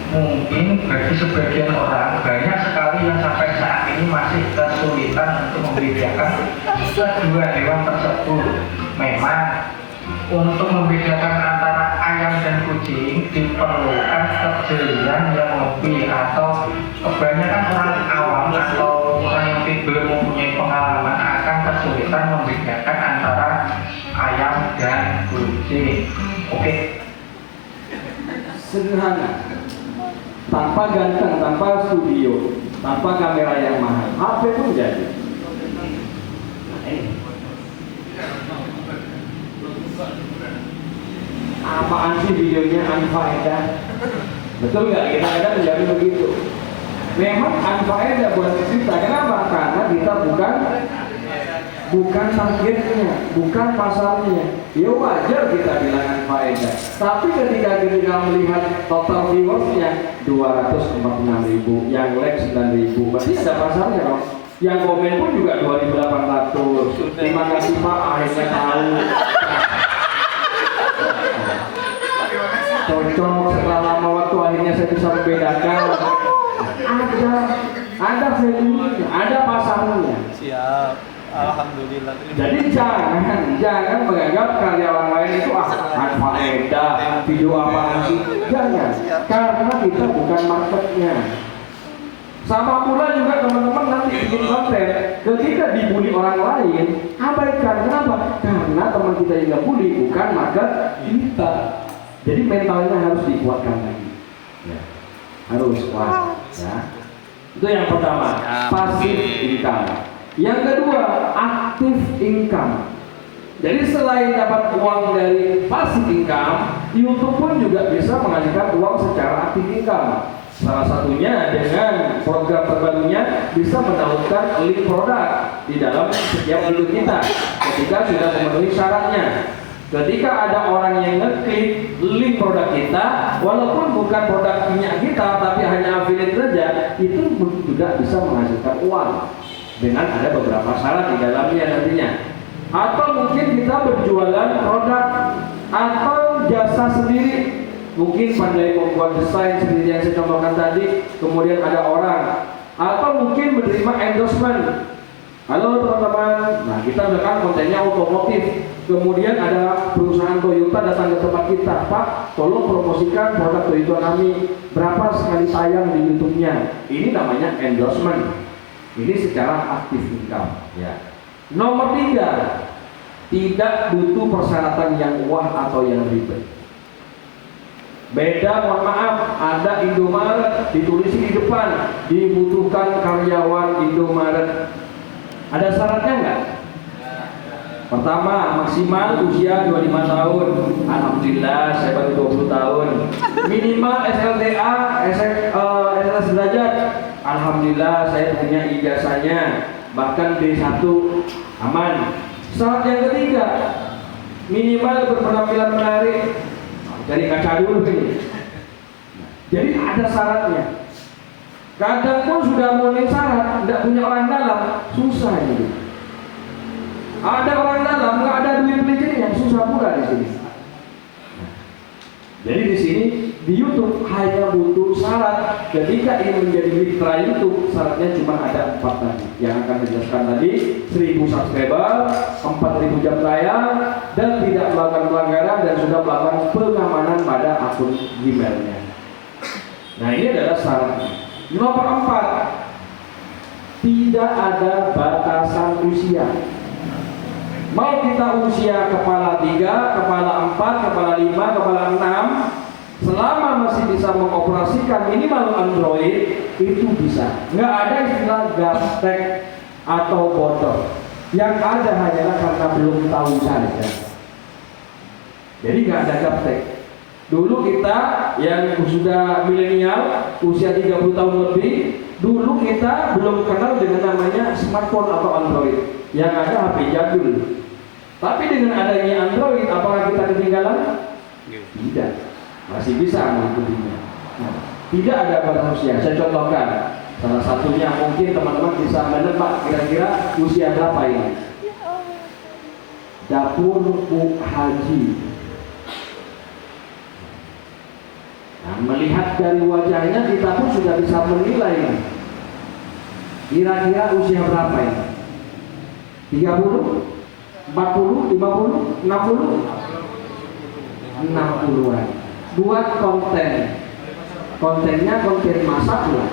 Mungkin bagi sebagian orang banyak sekali yang sampai saat ini masih kesulitan untuk membedakan kedua hewan tersebut. Memang untuk membedakan antara ayam dan kucing diperlukan kejelian yang lebih, atau kebanyakan orang awam atau orang yang belum mempunyai pengalaman akan kesulitan membedakan antara ayam dan kucing. Oke. Sederhana. Tanpa ganteng, tanpa studio, tanpa kamera yang mahal, HP pun jadi. Apaan sih videonya unfaedah? Betul nggak? Kita kadang menjadi begitu. Memang unfaedah buat kita. Kenapa? Karena kita bukan targetnya, bukan pasarnya. Ya wajar kita bilang unfaedah. Tapi ketika melihat total viewersnya 246.000, yang like 9.000, berarti ada pasarnya dong. Yang komen pun juga 2.800. Terima kasih Pak, akhirnya tahu. Cocok, setelah lama waktu akhirnya saya bisa membedakan. Ada value-nya, ada pasarnya. Siap. Alhamdulillah. Jadi jangan menganggap karya orang lain itu unfaedah, video apaan sih. Jangan, karena kita bukan marketnya. Sama pula juga teman-teman nanti bikin konten, ketika dibully orang lain, abaikan. Kenapa? Karena teman kita yang ngebully bukan market kita. Jadi mentalnya harus dikuatkan lagi. Ya. Harus kuat. Ya. Itu yang pertama, passive income. Yang kedua, active income. Jadi selain dapat uang dari passive income, YouTube pun juga bisa menghasilkan uang secara active income. Salah satunya dengan program terbarunya bisa menawarkan link produk di dalam setiap video kita ketika sudah memenuhi syaratnya. Ketika ada orang yang ngeklik link produk kita, walaupun bukan produk minyak kita, tapi hanya affiliate saja, itu juga bisa menghasilkan uang dengan ada beberapa syarat di dalamnya nantinya. Atau mungkin kita berjualan produk atau jasa sendiri, mungkin pandai membuat desain sendiri yang saya contohkan tadi, kemudian ada orang, atau mungkin menerima endorsement. Halo teman-teman, nah kita kan kontennya otomotif, kemudian ada perusahaan Toyota datang ke tempat kita, Pak, tolong promosikan produk Toyota kami, berapa sekali tayang di YouTube-nya. Ini namanya endorsement. Ini secara aktif income. Ya. Nomor 3, tidak butuh persyaratan yang wah atau yang ribet. Beda, mohon maaf, ada Indomaret ditulis di depan, dibutuhkan karyawan Indomaret. Ada syaratnya nggak? Pertama, maksimal usia 25 tahun. Alhamdulillah, saya baru 20 tahun. Minimal SLTA, SS derajat. Alhamdulillah, saya punya ijazahnya. Bahkan D1 aman. Syarat yang ketiga, minimal berpenampilan menarik. Dari kaca dulu ini. Jadi ada syaratnya. Kadang pun sudah mulai syarat, tidak punya orang dalam, susah ini. Ada orang dalam, nggak ada duit beli susah pula di sini. Jadi di sini di YouTube hanya butuh syarat. Ketika ingin menjadi mitra YouTube, syaratnya cuma ada 4 tadi. Yang akan dijelaskan tadi, 1000 subscriber, 4000 jam tayang, dan tidak melakukan pelanggaran dan sudah melakukan pengamanan pada akun Gmail-nya. Nah ini adalah syaratnya. Nomor 4, tidak ada batasan usia. Mau kita usia kepala 3, kepala 4, kepala 5, kepala 6, selama masih bisa mengoperasikan minimal Android, itu bisa. Nggak ada istilah gaptek atau bodoh. Yang ada hanyalah karena belum tahu saja. Jadi nggak ada gaptek. Dulu kita yang sudah milenial, usia 30 tahun lebih, dulu kita belum kenal dengan namanya smartphone atau Android. Yang ada HP jadul. Tapi dengan adanya Android, apakah kita ketinggalan? Tidak. Masih bisa mengikutinya. Nah, tidak ada batas usia. Saya contohkan. Salah satunya mungkin teman-teman bisa menebak kira-kira usia berapa ini. Dapur Bu Haji. Nah, melihat dari wajahnya kita pun sudah bisa menilai. Kira-kira usia berapa ini? 30? 40? 50? 60? 60-an. Buat kontennya konten masak lah.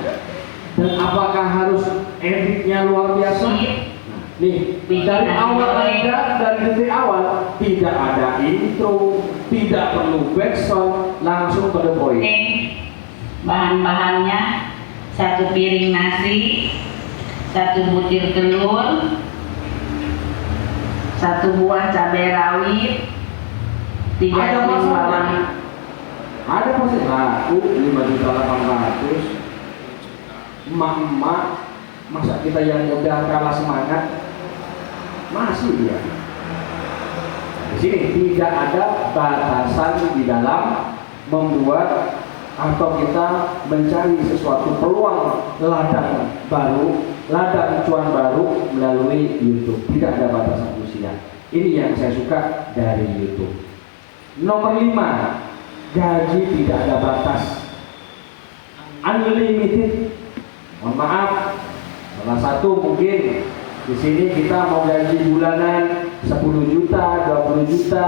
Dan apakah harus editnya luar biasa? Nih, dari awal aja, dari detik awal tidak ada intro, tidak perlu backsound, langsung to the point. Bahan-bahannya 1 piring nasi, 1 butir telur, 1 buah cabai rawit, 3 Ada sling masalah. bawang. Ada pasti laku 5.800.000. Emak-emak, masa kita yang udah kalah semangat masih dia. Di sini tidak ada batasan di dalam membuat atau kita mencari sesuatu peluang ladang baru, ladang cuan baru melalui YouTube. Tidak ada batasan usia. Ini yang saya suka dari YouTube. Nomor 5, gaji tidak ada batas, unlimited. Mohon maaf, salah satu mungkin di sini kita mau gaji bulanan 10 juta, 20 juta,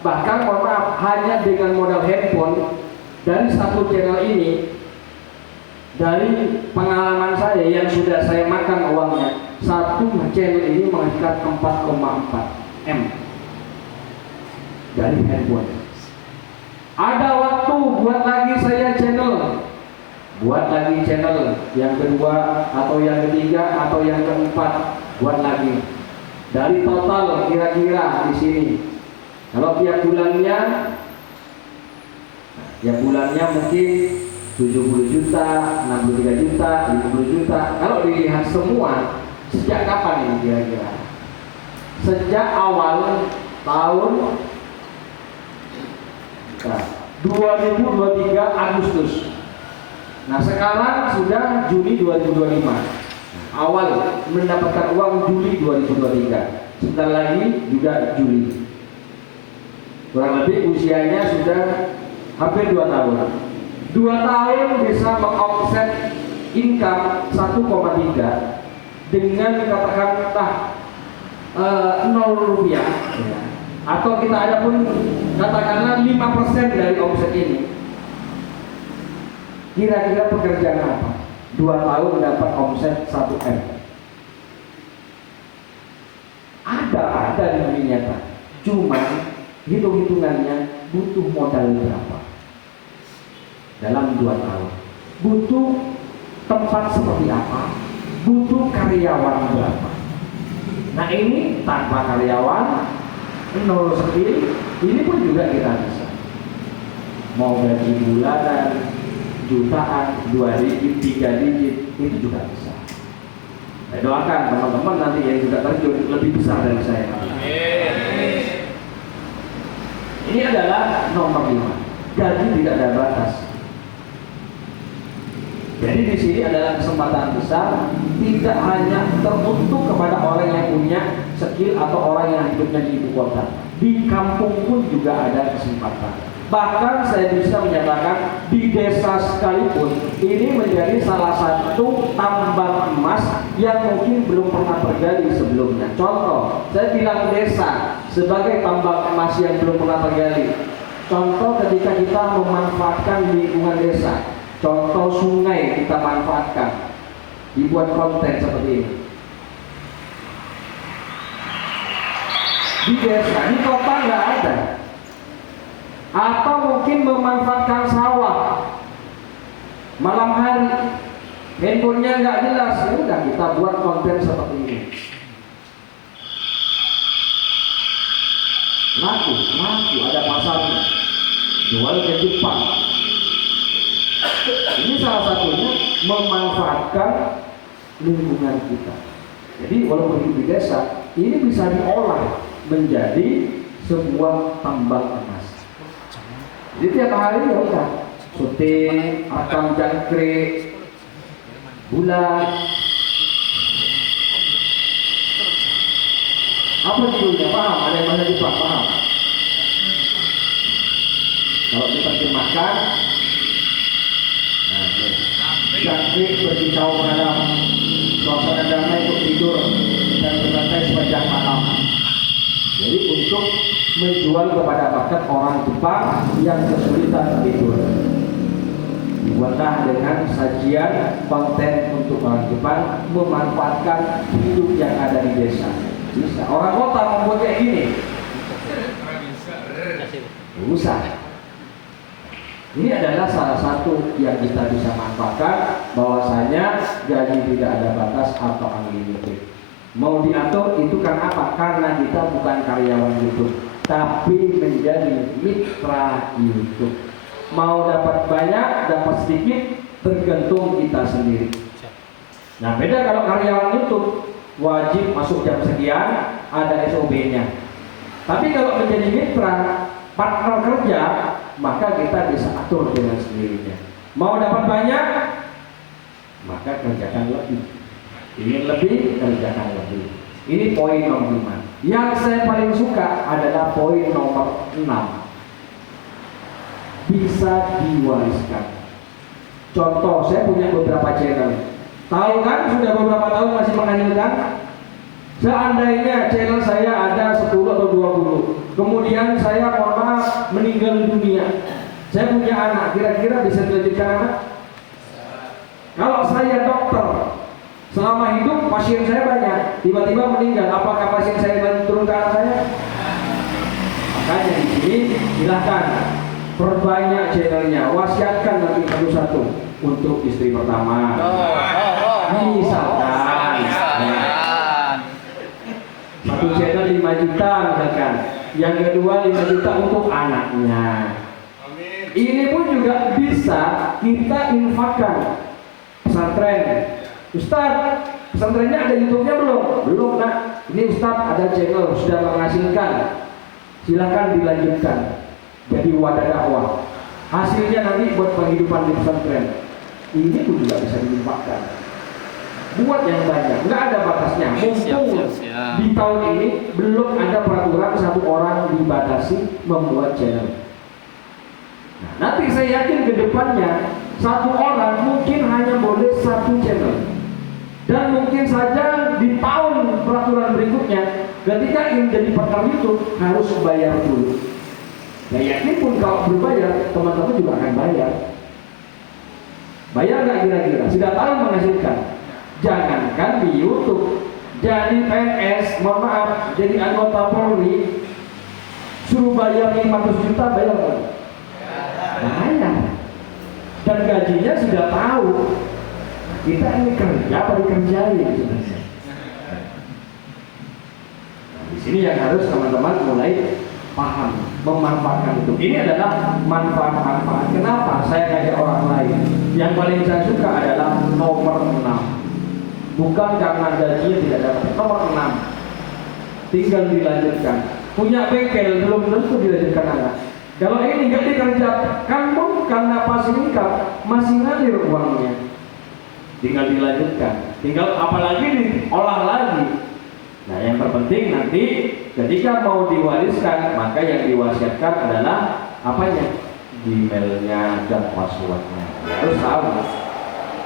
bahkan mohon maaf hanya dengan modal handphone dari satu channel ini. Dari pengalaman saya yang sudah saya makan uangnya, satu channel ini menghasilkan 4,4 M dari handphone. Ada waktu buat lagi saya channel, buat lagi channel yang kedua atau yang ketiga atau yang keempat, buat lagi. Dari total kira-kira di sini, kalau tiap bulannya mungkin 70 juta, 63 juta, 50 juta. Kalau dilihat semua, sejak kapan ini kira-kira? Sejak awal tahun 2023 Agustus. Nah sekarang sudah Juni 2025. Awal mendapatkan uang Juli 2023. Sebentar lagi juga Juli. Kurang lebih usianya sudah hampir 2 tahun. 2 tahun bisa mengomset income 1,3 dengan katakanlah 0 rupiah. Ya. Atau kita ada pun katakanlah 5% dari omset ini. Kira-kira pekerjaan apa? 2 tahun mendapat omset 1 M. Ada di dunia nyata. Cuma hitung-hitungannya butuh modal berapa? Dalam 2 tahun. Butuh tempat seperti apa? Butuh karyawan berapa? Nah ini tanpa karyawan, 0 skill, ini pun juga kita bisa. Mau gaji bulanan, jutaan, 2 digit, 3 digit, itu juga bisa. Saya doakan teman-teman nanti yang juga terjun lebih besar dari saya. Ini adalah nomor 5. Gaji tidak ada batas. Jadi di sini adalah kesempatan besar, tidak hanya teruntuk kepada orang yang punya skill atau orang yang hidupnya di ibu kota. Di kampung pun juga ada kesempatan. Bahkan saya bisa menyatakan di desa sekalipun ini menjadi salah satu tambang emas yang mungkin belum pernah tergali sebelumnya. Contoh, saya bilang desa sebagai tambang emas yang belum pernah tergali. Contoh ketika kita memanfaatkan lingkungan desa. Contoh sungai kita manfaatkan, dibuat konten seperti ini. Di desa, di kota nggak ada. Atau mungkin memanfaatkan sawah malam hari, handphonenya nggak jelas, ya udah kita buat konten seperti ini. Laku ada pasarnya, jual ke Jepang. Ini salah satunya memanfaatkan lingkungan kita. Jadi walaupun hidup di desa, ini bisa diolah menjadi sebuah tambang emas. Jadi tiap hari ya udah syuting, rekam jangkrik, bulan. Apa judulnya? Paham? Ada yang bahasa Jepang? Paham? Kalau diterjemahkan, jangkrik berkicau malam, suasana damai untuk tidur dan bersantai sepanjang malam. Jadi untuk menjual kepada market orang Jepang yang kesulitan tidur, dibuatlah dengan sajian konten untuk orang Jepang memanfaatkan hidup yang ada di desa. Bisa. Orang kota membuat kayak gini, usah. Ini adalah salah satu yang kita bisa manfaatkan, bahwasanya gaji tidak ada batas atau unlimited. Mau diatur itu kan apa? Karena kita bukan karyawan YouTube, tapi menjadi mitra YouTube. Mau dapat banyak, dapat sedikit, tergantung kita sendiri. Nah, beda kalau karyawan YouTube, wajib masuk jam sekian, ada SOP-nya. Tapi kalau menjadi mitra, partner kerja, maka kita bisa atur dengan sendirinya. Mau dapat banyak, maka kerjakan lebih. Ingin lebih, kerjakan lebih. Ini poin nomor 5. Yang saya paling suka adalah poin nomor 6. Bisa diwariskan. Contoh, saya punya beberapa channel. Tahu kan, sudah beberapa tahun masih menghasilkan. Seandainya channel saya ada 10 atau 20, kemudian saya mohon maaf meninggal dunia, saya punya anak, kira-kira bisa dilanjutkan anak? Kalau saya dokter, selama hidup pasien saya banyak, tiba-tiba meninggal, apakah pasien saya turun ke anak saya? Makanya di sini silahkan perbanyak channelnya, wasiatkan nanti satu-satu untuk istri pertama. Misalkan, satu channel 5 juta misalkan, yang kedua 5 juta untuk anaknya. Ini pun juga bisa kita infakkan. Pesantren, Ustadz, pesantrennya ada YouTube-nya belum? Belum nak. Ini Ustadz ada channel sudah menghasilkan, silakan dilanjutkan jadi wadah dakwah. Hasilnya nanti buat penghidupan di pesantren. Ini pun juga bisa diinfakkan. Buat yang banyak, nggak ada batasnya. Mumpung di tahun ini belum ada peraturan satu orang dibatasi membuat channel. Nah, nanti saya yakin ke depannya satu orang mungkin hanya boleh satu channel. Dan mungkin saja di tahun peraturan berikutnya, ketika ingin jadi partner YouTube harus bayar dulu. Saya yakin pun kalau berbayar, teman-teman juga akan bayar. Bayar nggak kira-kira? Sudah tahu menghasilkan. Jangankan di YouTube, jadi PNS, mohon maaf, jadi anggota Polri, suruh bayar 500 juta, bayar nggak? Bayar. Dan gajinya sudah tahu. Kita ini kerja apa dikerjain sebenarnya. Nah, di sini yang harus teman-teman mulai paham, memanfaatkan itu. Ini adalah manfaat-manfaat. Kenapa saya ngajak orang lain? Yang paling saya suka adalah nomor 6. Bukan karena gajinya tidak dapat. Nomor 6, tinggal dilanjutkan. Punya bengkel belum tentu dilanjutkan anak. Kalau ini nggak dikerjakan pun karena pasif income masih ngalir uangnya. Tinggal dilanjutkan. Tinggal apalagi diolah lagi. Nah, yang terpenting nanti ketika mau diwariskan, maka yang diwasiatkan adalah apanya? Emailnya dan passwordnya. Harus tahu.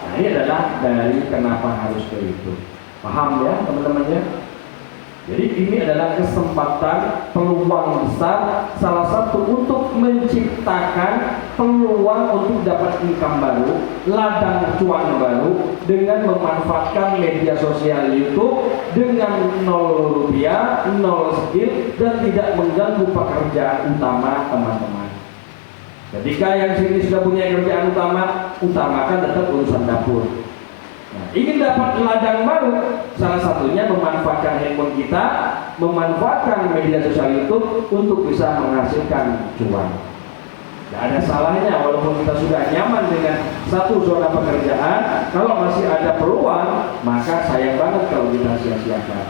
Nah, ini adalah dari kenapa harus ke itu. Paham ya teman-teman ya? Jadi ini adalah kesempatan, peluang besar, salah satu untuk menciptakan peluang untuk dapat income baru, ladang cuan baru dengan memanfaatkan media sosial YouTube dengan 0 rupiah, 0 skill dan tidak mengganggu pekerjaan utama teman-teman. Ketika yang sini sudah punya kerjaan utama, utamakan tetap urusan dapur. Nah, ingin dapat ladang baru, salah satunya memanfaatkan handphone kita, memanfaatkan media sosial YouTube untuk bisa menghasilkan cuan. Tidak ada salahnya walaupun kita sudah nyaman dengan satu zona pekerjaan, kalau masih ada peluang, maka sayang banget kalau kita sia-siakan.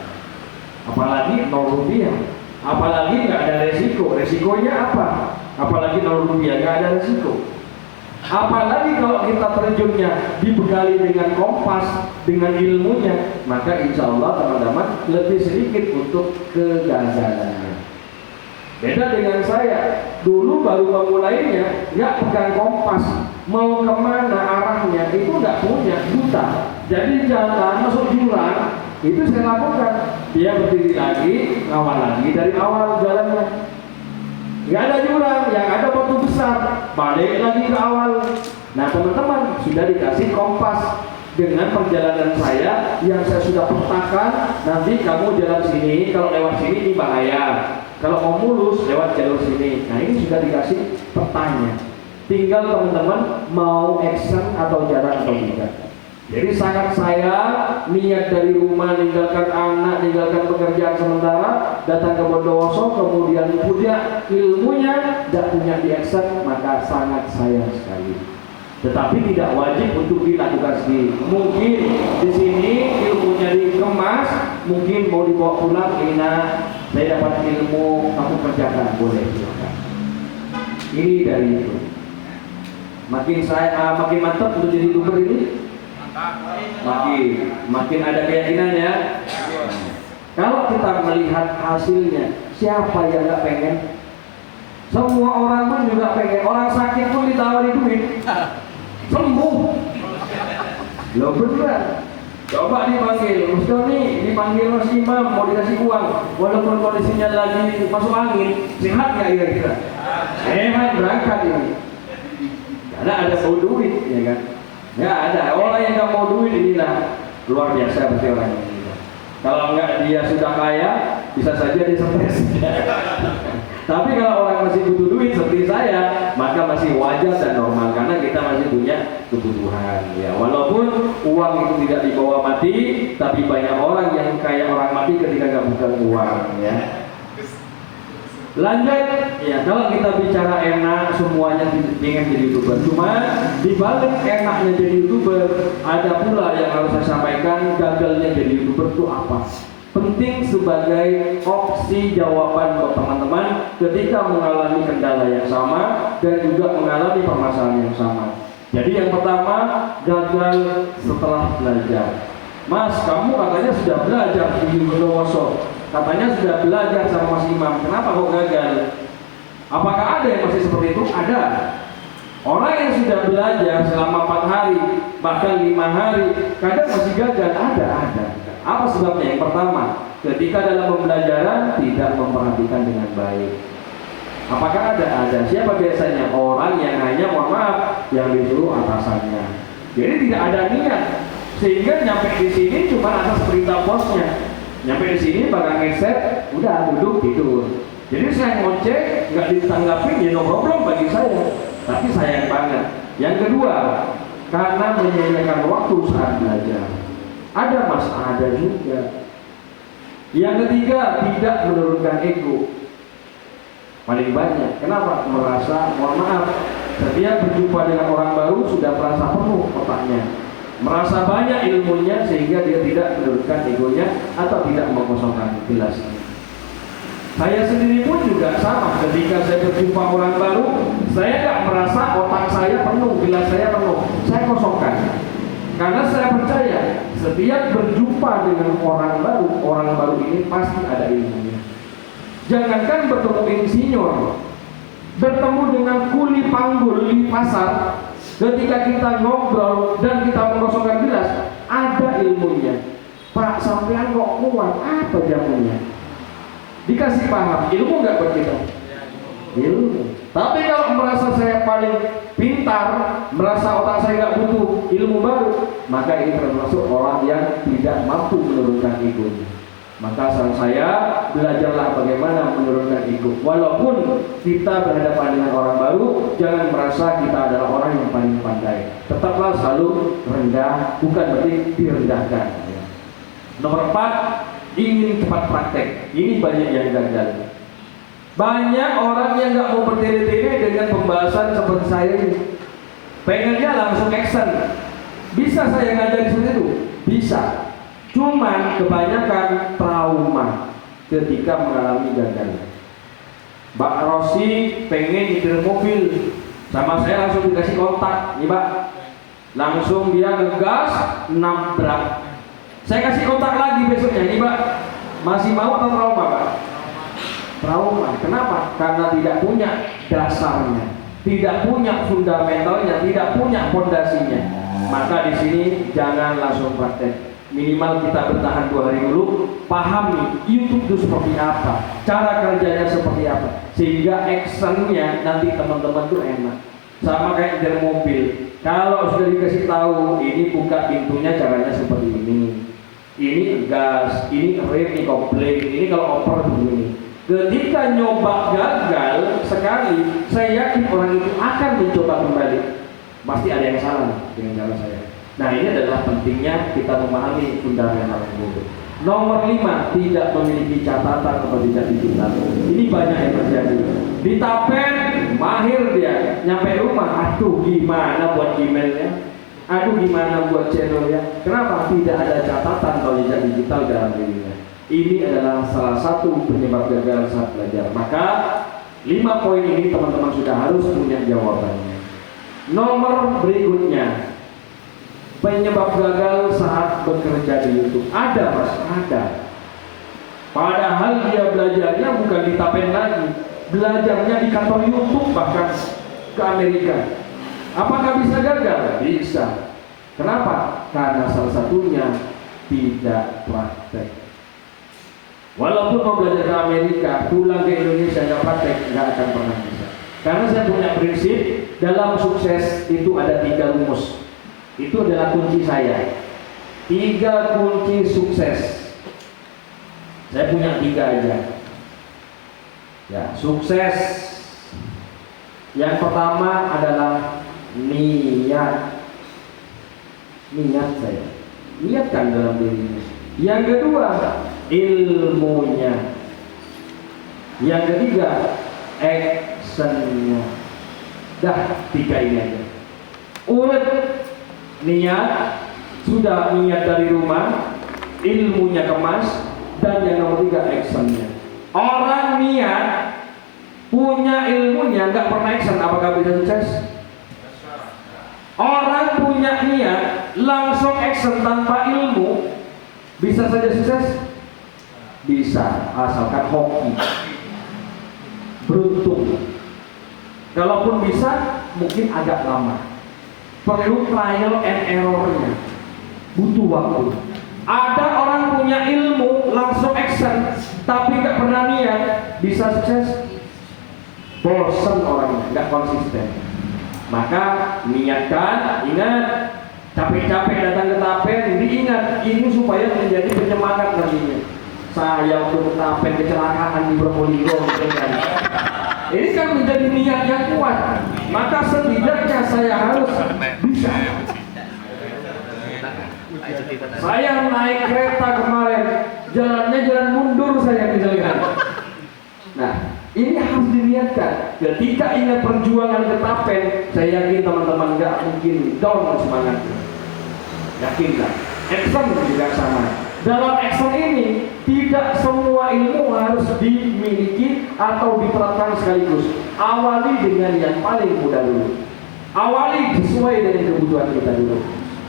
Apalagi 0 rupiah, apalagi nggak ada resiko. Resikonya apa? Apalagi 0 rupiah nggak ada resiko. Apalagi kalau kita terjunnya dibekali dengan kompas, dengan ilmunya, maka insya Allah teman-teman lebih sedikit untuk kegagalannya. Beda dengan saya, dulu baru memulainya, nggak pegang kompas, mau kemana arahnya itu nggak punya, buta. Jadi jalan masuk jurang itu saya lakukan. Dia berdiri lagi, ngawal lagi dari awal jalannya. Nggak ada jurang, yang ada batu besar, balik lagi ke awal. Nah teman-teman sudah dikasih kompas dengan perjalanan saya yang saya sudah petakan. Nanti kamu jalan sini, kalau lewat sini ini bahaya. Kalau mau mulus lewat jalur sini. Nah ini sudah dikasih petanya. Tinggal teman-teman mau action atau jalan atau tidak. Jadi sangat sayang niat dari rumah meninggalkan anak, meninggalkan pekerjaan sementara, datang ke Bondowoso, kemudian punya ilmunya, tidak punya di action, maka sangat sayang sekali. Tetapi tidak wajib untuk dilakukan sendiri. Mungkin di sini ilmunya dikemas, mungkin mau dibawa pulang, saya dapat ilmu, kamu kerjakan, boleh silakan. Ini dari itu. Makin mantap untuk jadi YouTuber ini. Makin ada keyakinan ya. Kalau kita melihat hasilnya, siapa yang nggak pengen? Semua orang pun juga pengen. Orang sakit pun ditawari duit, sembuh. Loh beneran. Coba dipanggil, Mas Doni, dipanggil Mas Imam, mau dikasih uang, walaupun kondisinya lagi masuk angin, sehat nggak kira-kira? Sehat, berangkat ini. Karena ada bau duit, ya kan? Nggak ada. Orang yang nggak mau duit inilah luar biasa berarti orang ini. Kalau nggak dia sudah kaya, bisa saja dia stres. Tapi kalau orang masih butuh duit seperti saya, maka masih wajar dan normal karena kita masih punya kebutuhan. Ya, walaupun uang itu tidak dibawa mati, tapi banyak orang yang kayak orang mati ketika nggak buka uang. Ya. Lanjut, ya kalau kita bicara enak, semuanya ingin jadi YouTuber. Cuma dibalik enaknya jadi YouTuber, ada pula yang harus saya sampaikan, gagalnya jadi YouTuber itu apa? Penting sebagai opsi jawaban buat teman-teman ketika mengalami kendala yang sama dan juga mengalami permasalahan yang sama. Jadi yang pertama, gagal setelah belajar. Mas, kamu katanya sudah belajar di Bondowoso, katanya sudah belajar sama Mas Imam, kenapa kok gagal? Apakah ada yang masih seperti itu? Ada. Orang yang sudah belajar selama 4 hari, bahkan 5 hari, kadang masih gagal. Ada. Apa sebabnya? Yang pertama, ketika dalam pembelajaran tidak memperhatikan dengan baik. Apakah ada? Ada. Siapa biasanya? Orang yang hanya, mohon maaf, yang disuruh atasannya. Jadi tidak ada niat, sehingga nyampe di sini cuma atas perintah bosnya. Nyampe di sini bakal ngeset, udah duduk tidur. Jadi saya ngoceh nggak ditanggapin, ya no problem bagi saya. Tapi sayang banget. Yang kedua, karena menyia-nyiakan waktu saat belajar. Ada mas, ada juga. Yang ketiga, tidak menurunkan ego. Paling banyak. Kenapa? Merasa, mohon maaf, setiap berjumpa dengan orang baru sudah merasa penuh otaknya. Merasa banyak ilmunya sehingga dia tidak menurunkan egonya atau tidak mengosongkan gelasnya. Saya sendiri pun juga sama. Ketika saya berjumpa orang baru, saya tidak merasa otak saya penuh, gelas saya penuh. Saya kosongkan. Karena saya percaya setiap berjumpa dengan orang baru ini pasti ada ilmunya. Jangankan bertemu insinyur, bertemu dengan kuli panggul di pasar. Ketika kita ngobrol dan kita mengosongkan gelas, ada ilmunya. Pak, sampean kok kuat, apa jamunya? Dikasih paham, ilmu nggak buat kita? Ilmu. Tapi kalau merasa saya paling pintar, merasa otak saya nggak butuh ilmu baru, maka ini termasuk orang yang tidak mampu menurunkan egonya. Maka saran saya, belajarlah bagaimana menurunkan ego. Walaupun kita berhadapan dengan orang baru, jangan merasa kita adalah orang yang paling pandai. Tetaplah selalu rendah, bukan berarti direndahkan. Nomor 4, ingin cepat praktek. Ini banyak yang gagal. Banyak orang yang nggak mau bertele-tele dengan pembahasan seperti saya ini. Pengennya langsung action. Bisa saya ngajar seperti itu? Bisa. Cuman kebanyakan trauma ketika mengalami gagal. Mbak Rosi pengen nyetir mobil, sama saya langsung dikasih kontak, nih Mbak. Langsung dia ngegas, nabrak. Saya kasih kontak lagi besoknya, nih Mbak. Masih mau atau trauma Pak? Trauma. Kenapa? Karena tidak punya dasarnya, tidak punya fundamentalnya, tidak punya fondasinya. Maka di sini jangan langsung praktek. Minimal kita bertahan 2 hari dulu, pahami YouTube itu seperti apa, cara kerjanya seperti apa, sehingga actionnya nanti teman-teman tuh enak. Sama kayak dari mobil, kalau sudah dikasih tahu ini buka pintunya caranya seperti ini gas, ini rem, ini kopling, ini kalau oper begini. Ketika nyoba gagal sekali, saya yakin orang itu akan mencoba kembali. Pasti ada yang salah dengan cara saya. Nah, ini adalah pentingnya kita memahami fundamental itu. Nomor 5, tidak memiliki catatan atau jejak digital. Ini banyak yang terjadi. Di Tapen, mahir dia. Nyampe rumah, aduh gimana buat emailnya? Aduh gimana buat channelnya? Kenapa? Tidak ada catatan atau jejak digital dalam dirinya. Ini adalah salah satu penyebab gagal saat belajar. Maka 5 poin ini teman-teman sudah harus punya jawabannya. Nomor berikutnya, penyebab gagal saat bekerja di YouTube. Ada Mas, ada. Padahal dia belajarnya bukan di Tapen lagi, belajarnya di kantor YouTube, bahkan ke Amerika. Apakah bisa gagal? Bisa. Kenapa? Karena salah satunya tidak praktek. Walaupun mau belajar ke Amerika, pulang ke Indonesia nggak praktek, nggak akan pernah bisa. Karena saya punya prinsip, dalam sukses itu ada 3 rumus. Itu adalah kunci saya. 3 kunci sukses. Saya punya 3 aja. Ya, sukses. Yang pertama adalah niat. Niat saya. Niatkan dalam dirinya. Yang kedua, ilmunya. Yang ketiga, actionnya. Dah, 3 ini aja. Urut. Niat, sudah niat dari rumah, ilmunya kemas, dan yang nomor 3 actionnya. Orang niat, punya ilmunya, nggak pernah action, apakah bisa sukses? Orang punya niat, langsung action tanpa ilmu, bisa saja sukses? Bisa, asalkan hoki, beruntung. Kalaupun bisa, mungkin agak lama. Perlu trial and errornya, butuh waktu. Ada orang punya ilmu langsung action tapi nggak pernah niat, bisa sukses? Bosan orangnya, nggak konsisten. Maka niatkan, ingat, capek-capek datang ke Tapen, diingat ini supaya menjadi penyemangat nantinya. Saya untuk Tapen kecelakaan di Probolinggo, ini kan menjadi niat yang kuat. Maka setidaknya saya harus bisa. Saya naik kereta kemarin, jalannya jalan mundur saya misalkan. Nah, ini harus diniatkan. Ketika ingat perjuangan ke Tapen, saya yakin teman-teman nggak mungkin down semangatnya. Yakinlah. Action juga sama. Dalam action ini tidak semua ilmu harus dimiliki atau diterapkan sekaligus. Awali dengan yang paling mudah dulu. Awali sesuai dengan kebutuhan kita dulu.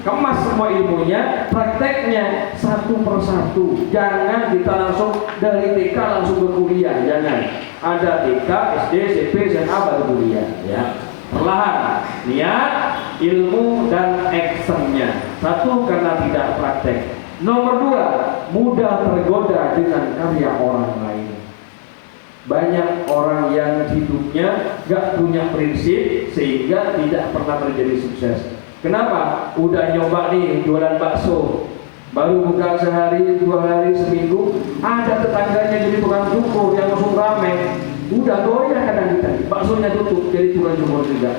Kemas semua ilmunya, prakteknya satu persatu. Jangan kita langsung dari TK langsung ke kuliah, jangan. Ada TK, SD, SMP, SMA baru kuliah, ya. Perlahan, niat, ilmu dan actionnya. Satu karena tidak praktek. Nomor 2, mudah tergoda dengan karya orang lain. Banyak orang yang hidupnya gak punya prinsip sehingga tidak pernah terjadi sukses. Kenapa? Udah nyoba nih jualan bakso, baru buka sehari, 2 hari, seminggu, ada tetangganya jadi tukang cukur yang langsung rame. Udah goyah kadang kita, baksonya tutup jadi tukang cukur juga.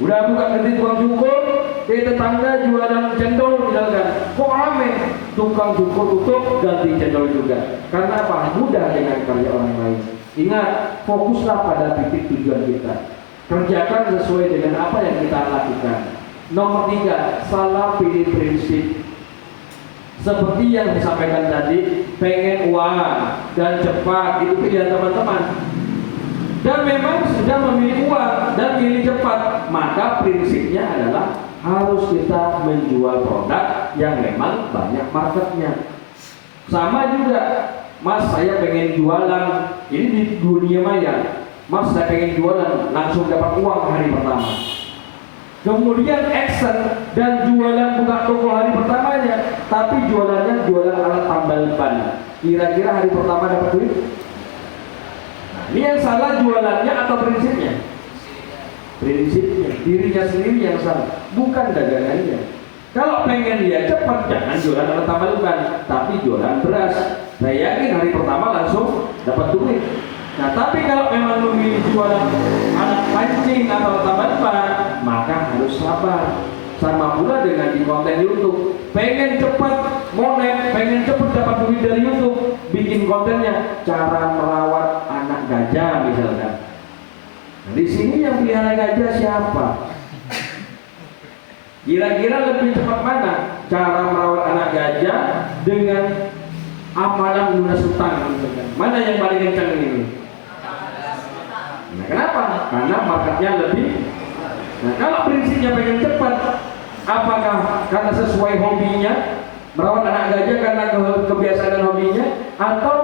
Udah buka ganti tukang cukur, tetangga jualan cendol misalkan, kok rame, tukang cukur tutup ganti cendol juga. Karena apa? Mudah dengan karya orang lain. Ingat, fokuslah pada titik tujuan kita. Kerjakan sesuai dengan apa yang kita lakukan. Nomor 3, salah pilih prinsip. Seperti yang disampaikan tadi, pengen uang dan cepat, itu pilihan teman-teman. Dan memang sudah memilih uang dan milih cepat, maka prinsipnya adalah harus kita menjual produk yang memang banyak marketnya. Sama juga, Mas saya pengen jualan, ini di dunia maya, Mas saya pengen jualan, langsung dapat uang hari pertama. Kemudian action dan jualan buka toko hari pertamanya, tapi jualannya jualan alat tambal ban. Kira-kira hari pertama dapat duit? Nah, ini yang salah jualannya atau prinsipnya? Prinsipnya, dirinya sendiri yang salah, bukan dagangannya. Kalau pengen dia cepat, jangan jualan alat tambal ban, tapi jualan beras. Saya yakin hari pertama langsung dapat duit. Nah, tapi kalau memang memilih jualan alat pancing atau tambal ban, maka harus sabar. Sama pula dengan di konten YouTube. Pengen cepat monet, pengen cepat dapat duit dari YouTube, bikin kontennya cara merawat anak gajah misalkan. Nah, di sini yang pelihara gajah siapa? Kira-kira lebih cepat mana? Cara merawat anak gajah dengan amalan lunas hutang misalkan. Mana yang paling kencang ini? Nah, kenapa? Karena marketnya lebih. Nah, kalau prinsipnya pengen cepat, apakah karena sesuai hobinya merawat anak gajah karena kebiasaan dan hobinya, atau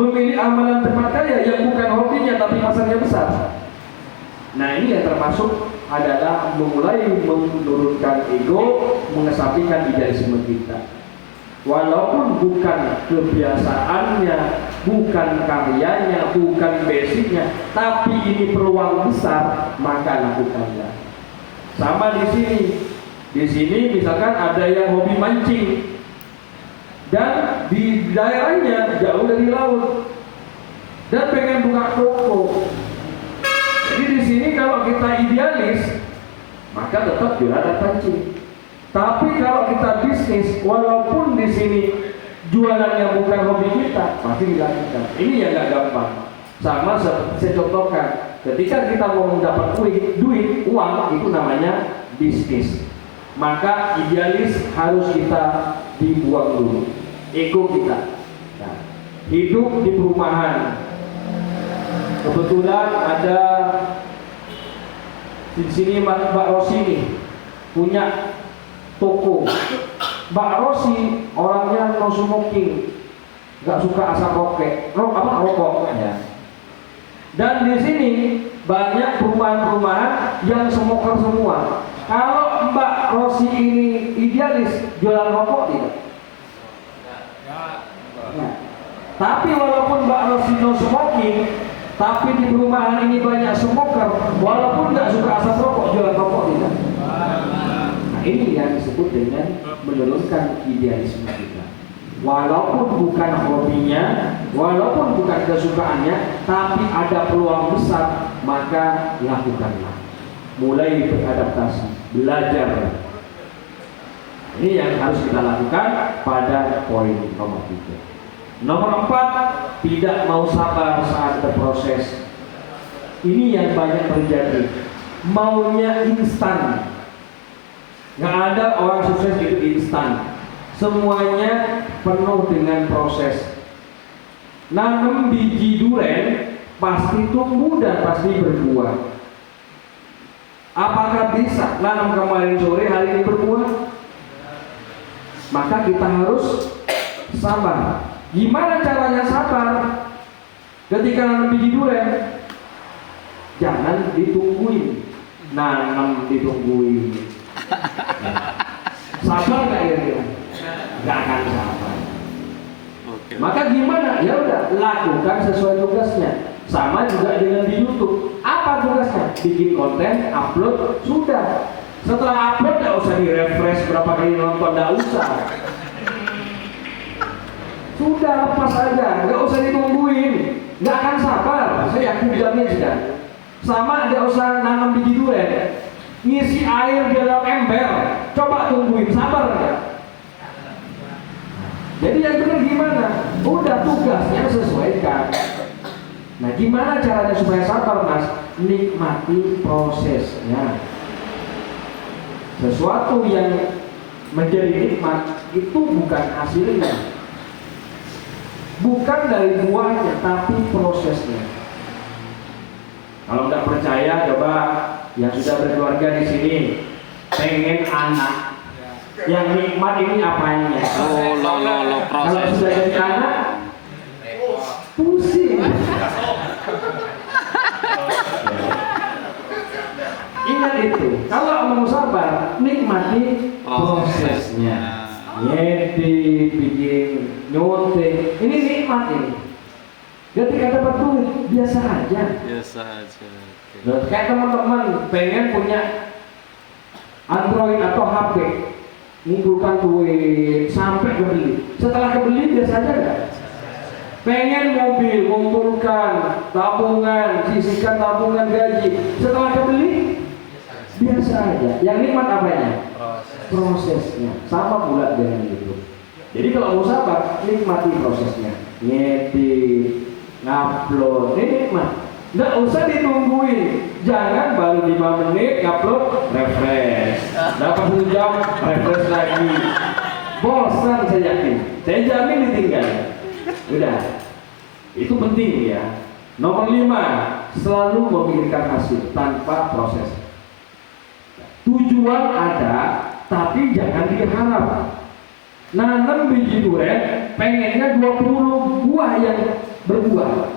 memilih amalan cepat kaya yang bukan hobinya tapi pasarnya besar? Nah, ini yang termasuk adalah mulai menurunkan ego, mengesampingkan idealisme kita. Walaupun bukan kebiasaannya, bukan karyanya, bukan basicnya, tapi ini peluang besar, maka lakukanlah. Sama di sini. Di sini misalkan ada yang hobi mancing dan di daerahnya jauh dari laut dan pengen buka toko. Jadi di sini kalau kita idealis, maka tetap jualan pancing. Tapi kalau kita bisnis, walaupun di sini jualannya bukan hobi kita, pasti dilakukan. Ini yang gak gampang. Sama seperti saya contohkan, ketika kita mau mendapat duit, uang itu namanya bisnis. Maka idealis harus kita dibuang dulu, ego kita. Nah, hidup di perumahan. Kebetulan ada di sini Mbak Rosi nih punya toko. Mbak Rosi orangnya no smoking, nggak suka asap rokok ya. Dan di sini banyak perumahan-perumahan yang smoker semua. Kalau Mbak Rosi ini idealis, jualan rokok tidak? Ya. Tapi walaupun Mbak Rosi no smoking, tapi di perumahan ini banyak smoker, walaupun nggak suka asap rokok, jualan rokok tidak? Nah, ini yang disebut dengan menurunkan idealisme kita. Walaupun bukan hobinya, walaupun bukan kesukaannya, tapi ada peluang besar, maka lakukanlah. Mulai beradaptasi, belajar. Ini yang harus kita lakukan pada poin nomor 3. Nomor 4, tidak mau sabar saat berproses. Ini yang banyak terjadi. Maunya instan. Nggak ada orang sukses itu instan. Semuanya penuh dengan proses. Nanam biji duren pasti tumbuh dan pasti berbuah. Apakah bisa nanam kemarin sore hari ini berbuah? Maka kita harus sabar. Gimana caranya sabar? Ketika nanam biji duren, jangan ditungguin. Nanam ditungguin. Sabar nggak kira-kira? nggak akan sabar. Oke. Maka gimana? Ya udah, lakukan sesuai tugasnya. Sama juga dengan di YouTube. Apa tugasnya? Bikin konten, upload, sudah. Setelah upload nggak usah di-refresh berapa kali nonton, nggak usah. Sudah, lepas aja, nggak usah ditungguin. Nggak akan sabar, saya yakin jamin sudah. Sama nggak usah nanam biji durian. Ngisi air di dalam ember, coba tungguin, sabar nggak? Jadi yang benar gimana? Udah, tugasnya sesuaikan. Nah, gimana caranya supaya sabar, Mas? Nikmati prosesnya. Sesuatu yang menjadi nikmat itu bukan hasilnya, bukan dari buahnya, tapi prosesnya. Kalau nggak percaya, coba yang sudah berkeluarga di sini, pengen anak, yang nikmat ini apanya? Lo Kalau proses. sudah jadi anak, pusing. Ingat itu, kalau mau sabar, nikmati prosesnya. Ngedit, bikin, nyontek, ini nikmat ini. Ketika dapat duit, biasa aja. Biasa aja. Oke. Nah, kayak teman-teman pengen punya Android atau HP, ngumpulkan duit sampai kebeli. Setelah kebeli biasa aja nggak? Pengen mobil, ngumpulkan tabungan, sisihkan tabungan gaji. Setelah kebeli biasa aja. Yang nikmat apanya? Prosesnya. Sama pula dengan itu. Jadi kalau mau sabar, nikmati prosesnya. Ngedit, ngupload, ini nikmat. Nggak usah ditungguin. Jangan baru 5 menit ngupload, refresh. Dapat 1 jam, refresh lagi. Bosan saya yakin. Saya jamin ditinggal. Udah. Itu penting ya. Nomor 5, selalu memikirkan hasil tanpa proses. Tujuan ada, tapi jangan diharap. Nanam biji durian, pengennya 20 buah yang berbuah.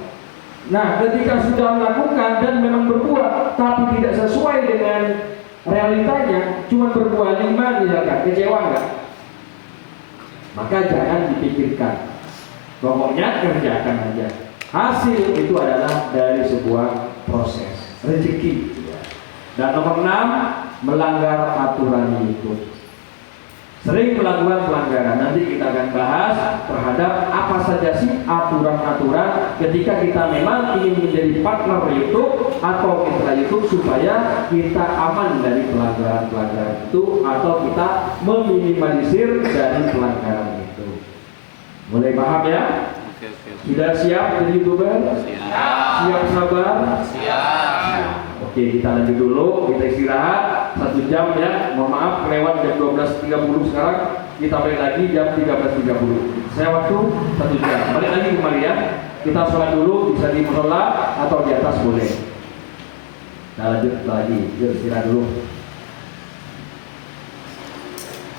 Nah, ketika sudah melakukan dan memang berbuah, tapi tidak sesuai dengan realitanya, cuma berbuah 5 misalkan, kecewa nggak? Maka jangan dipikirkan. Pokoknya kerjakan aja. Hasil itu adalah dari sebuah proses, rezeki. Dan nomor 6, melanggar aturan YouTube. Sering melakukan pelanggaran. Nanti kita akan bahas terhadap apa saja sih aturan-aturan ketika kita memang ingin menjadi partner YouTube atau mitra YouTube supaya kita aman dari pelanggaran-pelanggaran itu atau kita meminimalisir dari pelanggaran itu. Mulai paham ya? Oke. Sudah siap jadi YouTuber? Siap sabar? Oke, kita lanjut dulu, kita istirahat 1 jam ya. Mohon maaf kelewat jam 12.30 sekarang. Kita balik lagi jam 13.30. Saya waktu 1 jam. Balik lagi kembali ya. Kita sholat dulu, bisa di musola atau di atas boleh. Nah, lanjut lagi, yuk istirahat dulu.